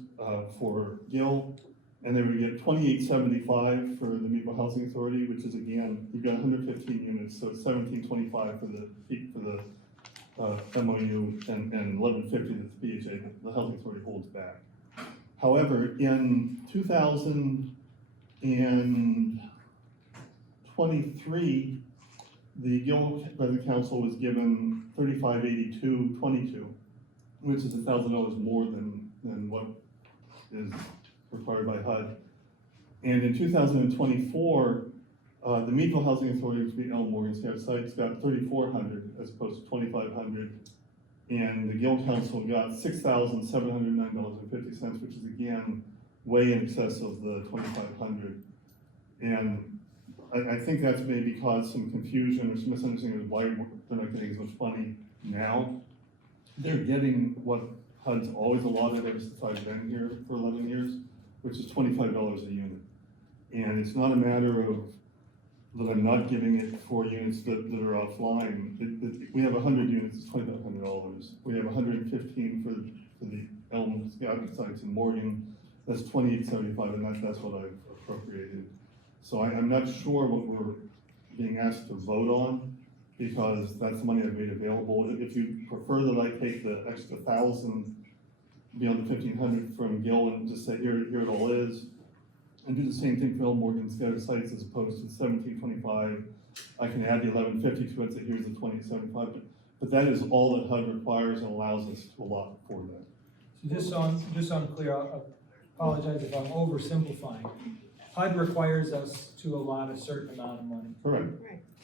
for Gil, and they would get $2,875 for the Meadville Housing Authority, which is again, you've got 115 units, so it's $1,725 for the MOU and $1,150 that the PHA, the Housing Authority holds back. However, in 2023, the Gil Resident Council was given $3,582.22, which is $1,000 more than what is required by HUD. And in 2024, the Meadville Housing Authority, which would be Elm Morgan Scout Sites, got $3,400 as opposed to $2,500. And the Gil Council got $6,709.50, which is again, way in excess of the $2,500. And I think that's maybe caused some confusion or some misunderstanding of why they're not getting as much money now. They're getting what HUD's always allotted ever since I've been here for 11 years, which is $25 a unit. And it's not a matter of that I'm not giving it for units that are offline. We have 100 units, it's $2,500. We have 115 for the Elm Scout sites in Morgan, that's $2,875, and that's what I've appropriated. So I'm not sure what we're being asked to vote on, because that's the money I've made available. If you prefer that I take the extra 1,000 beyond the 1,500 from Gil and just say, here it all is, and do the same thing for Elm Morgan Scattered Sites as opposed to the 1,725, I can add the 1,150 to it, say here's the 2,875, but that is all that HUD requires and allows us to allot for that. So just so I'm clear, I apologize if I'm oversimplifying. HUD requires us to allot a certain amount of money. Correct.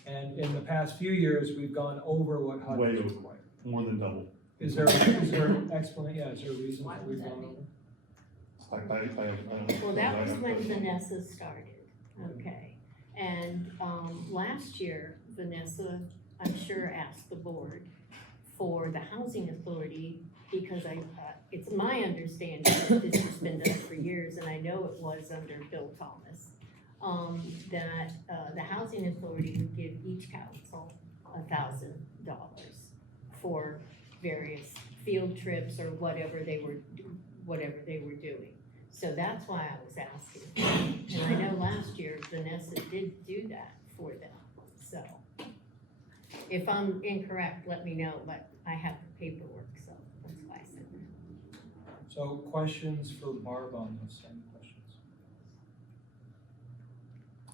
And in the past few years, we've gone over what HUD Way has over. required. More than double. Is there an explanation, yeah, is there a reason why we've gone over? Well, that was when Vanessa started, okay. And, last year, Vanessa, I'm sure, asked the board for the housing authority, because it's my understanding that this has been done for years, and I know it was under Bill Thomas, that, the housing authority would give each council $1,000 for various field trips or whatever they were doing. So that's why I was asking. And I know last year Vanessa did do that for them, so. If I'm incorrect, let me know, but I have the paperwork, so that's why I said that. So questions for Barb on this, any questions?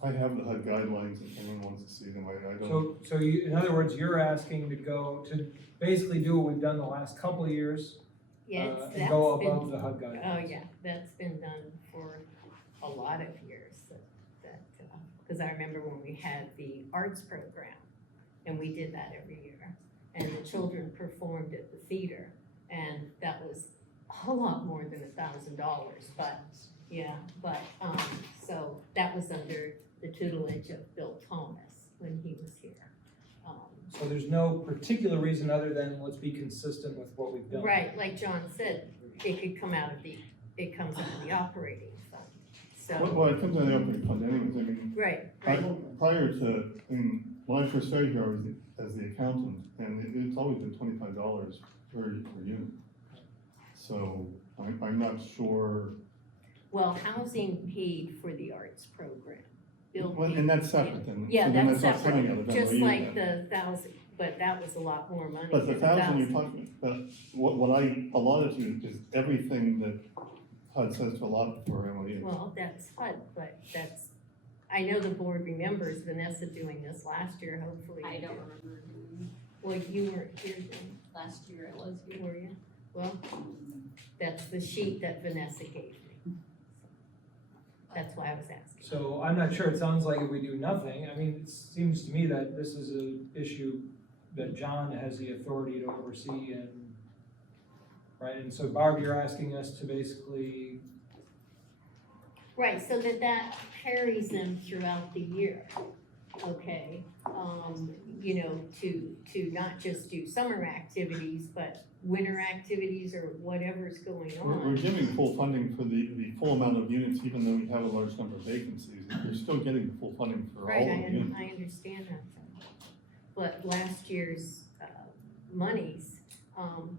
I have the HUD guidelines if anyone wants to see them, I don't. So you, in other words, you're asking to go to basically do what we've done the last couple of years, Yeah, and go that's above been, the HUD guidelines. oh yeah, that's been done for a lot of years, because I remember when we had the arts program, and we did that every year, and the children performed at the theater, and that was a whole lot more than $1,000, but, yeah, but, so that was under the tutelage of Bill Thomas when he was here. So there's no particular reason other than let's be consistent with what we've done. Right, like John said, it could come out of it comes out of the operating fund, so. Well, it comes out of the operating fund anyways, I mean. Right. Prior to, when I first started here, I was as the accountant, and it's always been $25 per unit. So I'm not sure. Well, housing paid for the arts program. Bill Well, paid- and that's separate then. Yeah, So then that's not coming out separate, of just MOU like then. the 1,000, but that was a lot more money But the than 1,000 you're talking about, what I allotted to is everything that HUD says to allot for MOU. Well, that's HUD, but that's, I know the board remembers Vanessa doing this last year, hopefully. I you don't do. remember. Well, you weren't here then, Last year it was here. were you? Well, that's the sheet that Vanessa gave me. That's why I was asking. So I'm not sure, it sounds like if we do nothing, I mean, it seems to me that this is an issue that John has the authority to oversee and, right, and so Barb, you're asking us to basically Right, so that carries them throughout the year, okay? You know, to not just do summer activities, but winter activities or whatever's going We're on. giving full funding for the full amount of units, even though we have a large number of vacancies. You're still getting full funding for all Right, of the units. I understand that, though. But last year's, monies,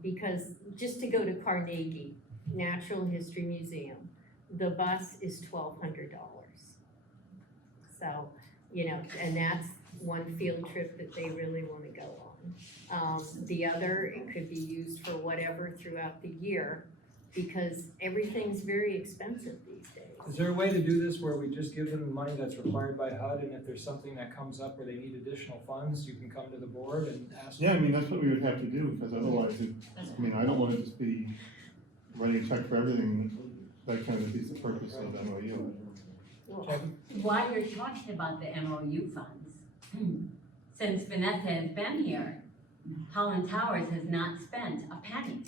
because just to go to Carnegie Natural History Museum, the bus is $1,200. So, you know, and that's one field trip that they really wanna go on. The other, it could be used for whatever throughout the year, because everything's very expensive these days. Is there a way to do this where we just give them the money that's required by HUD, and if there's something that comes up where they need additional funds, you can come to the board and ask? Yeah, I mean, that's what we would have to do, because otherwise, I mean, I don't want to just be writing a check for everything. That kind of defeats the purpose of MOU. While you're talking about the MOU funds, since Vanessa has been here, Holland Towers has not spent a penny.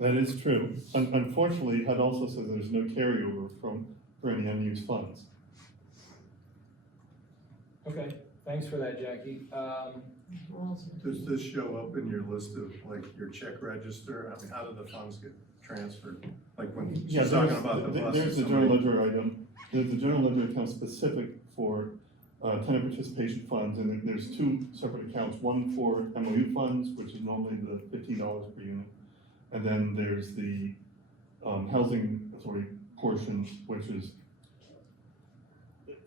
That is true. Unfortunately, HUD also says there's no carryover for any unused funds. Okay, thanks for that, Jackie. Does this show up in your list of, like, your check register? I mean, how do the funds get transferred? Like when Yeah, she's talking about the bus. there's the general ledger item, there's the general ledger account specific for tenant participation funds, and there's two separate accounts, one for MOU funds, which is normally the $15 per unit, and then there's the housing authority portion, which is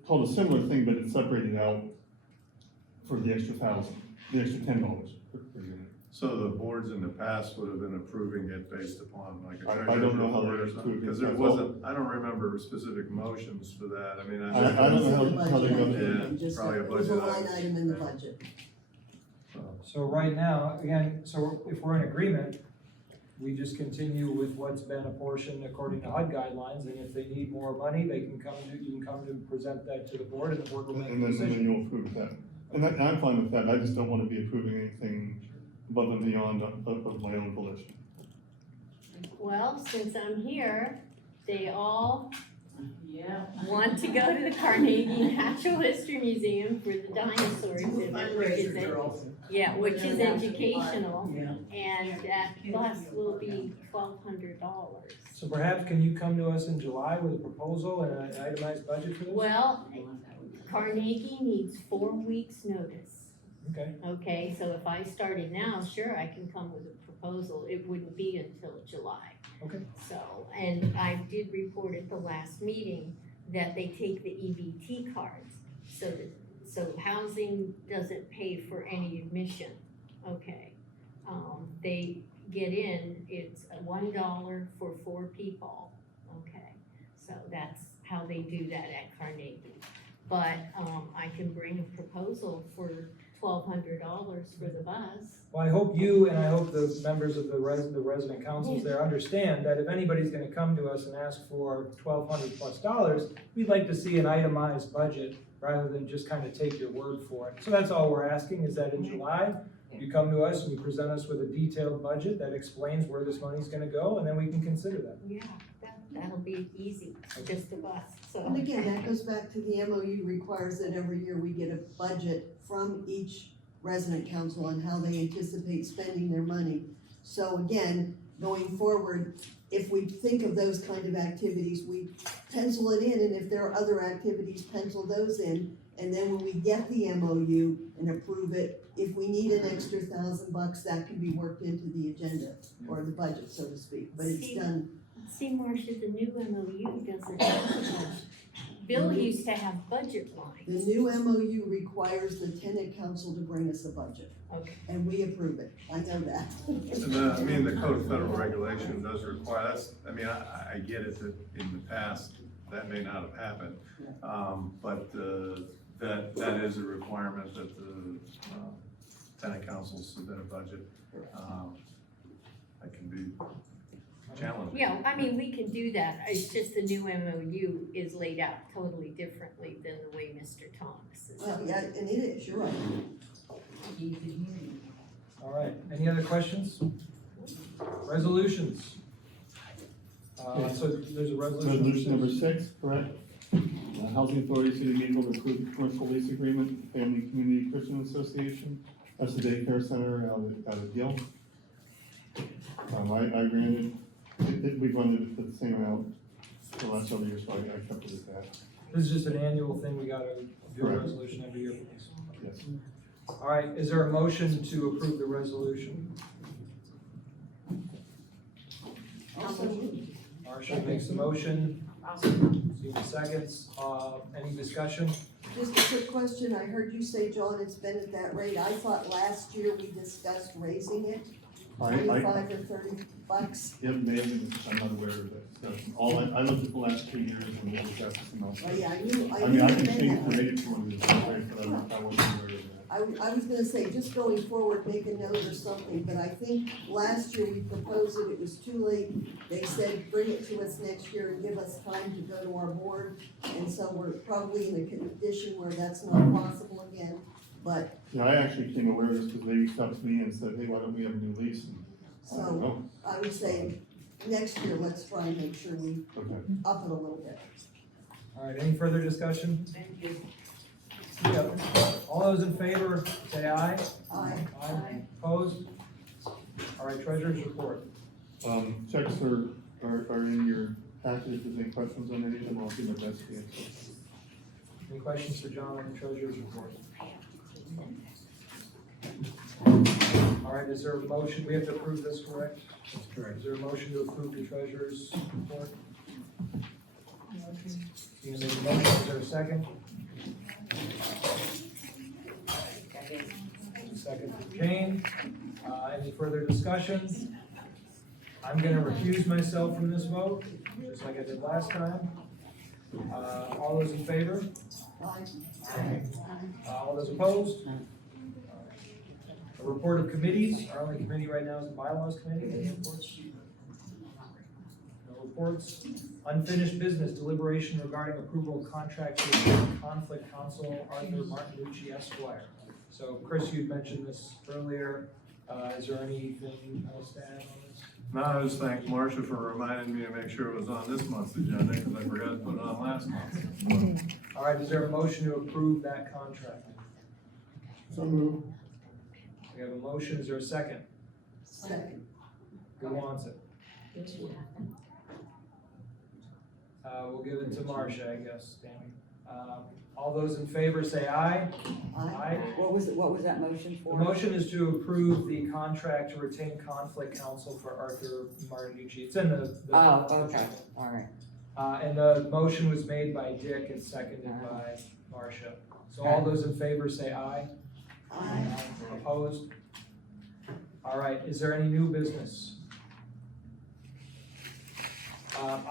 called a similar thing, but it's separated out for the extra $10 per unit. So the boards in the past would have been approving it based upon like a I treasurer's don't know how report they or something? approved it. Because there That's wasn't, I don't remember specific motions for that. I mean, I don't know how they go. Yeah, probably a It was a budget line item. item in the budget. So right now, again, so if we're in agreement, we just continue with what's been apportioned according to HUD guidelines, and if they need more money, they can come to, you can come to present that to the board, and the board will make a And then decision. you'll approve that. And I'm fine with that, I just don't want to be approving anything above and beyond of my own volition. Well, since I'm here, they all Yeah. want to go to the Carnegie Natural History Museum for the dinosaur exhibit, which is, which is educational, Yeah. and that bus will be $1,200. So perhaps can you come to us in July with a proposal and an itemized budget for this? Well, Carnegie needs 4 weeks' notice. Okay, Okay, so if I started now, sure, I can come with a proposal. It wouldn't be until July. okay. So, and I did report at the last meeting that they take the EBT cards, so housing doesn't pay for any admission, okay? They get in, it's $1 for 4 people, okay? So that's how they do that at Carnegie. But, I can bring a proposal for $1,200 for the bus. Well, I hope you and I hope the members of the resident councils there understand that if anybody's gonna come to us and ask for $1,200+, we'd like to see an itemized budget rather than just kind of take your word for it. So that's all we're asking, is that in July, you come to us and you present us with a detailed budget that explains where this money's gonna go, and then we can consider that. Yeah, that'll be easy, just a bus, so. And again, that goes back to the MOU requires that every year we get a budget from each resident council on how they anticipate spending their money. So again, going forward, if we think of those kind of activities, we pencil it in, and if there are other activities, pencil those in. And then when we get the MOU and approve it, if we need an extra $1,000, that can be worked into the agenda or the budget, so to speak, but it's done. See, Marcia, the new MOU doesn't have so much. Bill used to have budget lines. The new MOU requires the tenant council to bring us a budget, Okay. and we approve it, I know that. And I mean, the code of federal regulation does require, I mean, I get it that in the past, that may not have happened. But that is a requirement that the tenant councils submit a budget. That can be challenging. Yeah, I mean, we can do that, it's just the new MOU is laid out totally differently than the way Mr. Thomas is. Well, yeah, and it is, you're right. All right, any other questions? Resolutions? So there's a resolution. Resolution number 6, correct? Housing Authority City of Meadville to approve commercial lease agreement, Family Community Christian Association, that's the daycare center out of Gill. I granted, we've run it the same amount for the last several years, so I kept it at that. This is just an annual thing, we gotta do a Correct. resolution every year for this. Yes. All right, is there a motion to approve the resolution? Marcia makes the motion, Stephen seconds, any discussion? Just a quick question, I heard you say, John, it's been at that rate, I thought last year we discussed raising it, I 25 or 30 bucks. Yep, maybe, I'm not aware of that discussion. I looked at the last 2 years and it was that amount. Oh, yeah, I knew, I mean, I can it change meant for that. maybe 200, but I wasn't aware of that. I was gonna say, just going forward, make a note or something, but I think last year we proposed it was too late. They said, bring it to us next year and give us time to go to our board, and so we're probably in a condition where that's not possible again, but, Yeah, I actually came aware of this because they reached out to me and said, hey, why don't we have a new lease? And I don't so, know. I would say, next year, let's try and make sure we Okay. up it a little bit. All right, any further discussion? Thank you. Yep. All those in favor, say aye. Aye. Aye. Opposed? All right, treasurer's report. Checks are in your package. If there's any questions on any of them, I'll do my best to answer. Any questions for John on the treasurer's report? All right, is there a motion, we have to approve this, correct? That's correct. Is there a motion to approve the treasurer's report? You gonna make a motion, is there a second? Second for Jane. Any further discussion? I'm gonna recuse myself from this vote, just like I did last time. All those in favor? Aye. All those opposed? A report of committees, our only committee right now is the bylaws committee. Any reports? No reports. Unfinished business, deliberation regarding approval of contract with conflict counsel Arthur Martinucci Esquire. So Chris, you mentioned this earlier. Is there anything else to add on this? No, I just thank Marcia for reminding me to make sure it was on this month's agenda, because I forgot to put it on last month. All right, is there a motion to approve that contract? So moved. We have a motion, is there a second? Second. Who wants it? We'll give it to Marcia, I guess, Tammy. All those in favor say aye. Aye. What was that motion The for? motion is to approve the contract to retain conflict counsel for Arthur Martinucci. It's in the. Oh, okay, all right. And the motion was made by Dick and seconded by Marcia. So all those in favor say aye. Aye. Opposed? All right, is there any new business?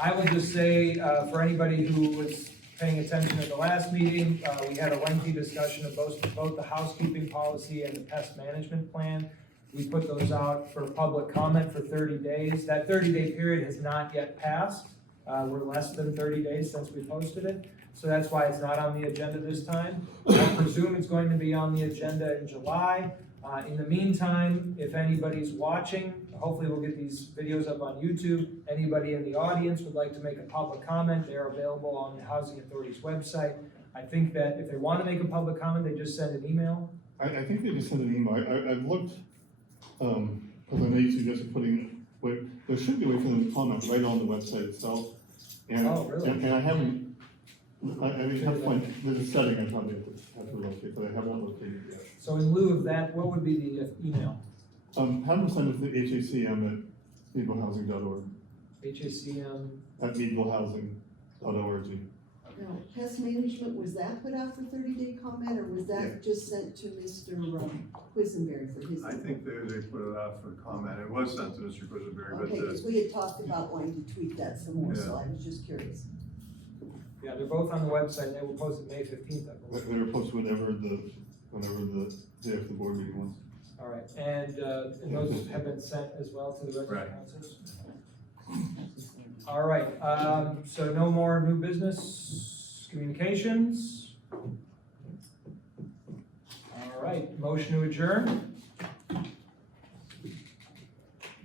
I will just say, for anybody who was paying attention at the last meeting, we had a lengthy discussion of both the housekeeping policy and the pest management plan. We put those out for public comment for 30 days. That 30-day period has not yet passed. We're less than 30 days since we posted it, so that's why it's not on the agenda this time. I presume it's going to be on the agenda in July. In the meantime, if anybody's watching, hopefully we'll get these videos up on YouTube. Anybody in the audience would like to make a public comment, they are available on the Housing Authority's website. I think that if they want to make a public comment, they just send an email. I think they just sent an email. I've looked, because I know you suggested putting, there should be a way for them to comment right on the website itself. And, Oh, really? and I haven't, I mean, have to find, there's a setting I probably have to locate, but I haven't located it yet. So in lieu of that, what would be the email? Have them send it to HACM at meadvillehousing.org, HACM, at meadvillehousing.org. Now, pest management, was that put out for 30-day comment, or was that just sent to Mr. Quisenberry for his? I think they put it out for comment. It was sent to Mr. Quisenberry, but Okay, because we had talked about wanting to tweak that some more, so I was just curious. yeah, they're both on the website, they were posted May 15th, I believe. They were posted whenever the day after the board meeting was. All right, and those have been sent as well to the resident councils? All right, so no more new business communications? All right, motion to adjourn?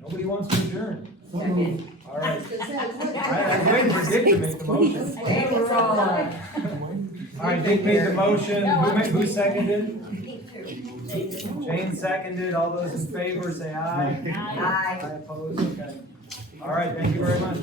Nobody wants to adjourn. Second. All right. I was gonna say, I was like- I was waiting for Dick to make the motion. Hey, we're all, All right, Dick made the motion, who seconded? Jane seconded, all those in favor, say aye. Aye. Aye opposed, okay. All right, thank you very much.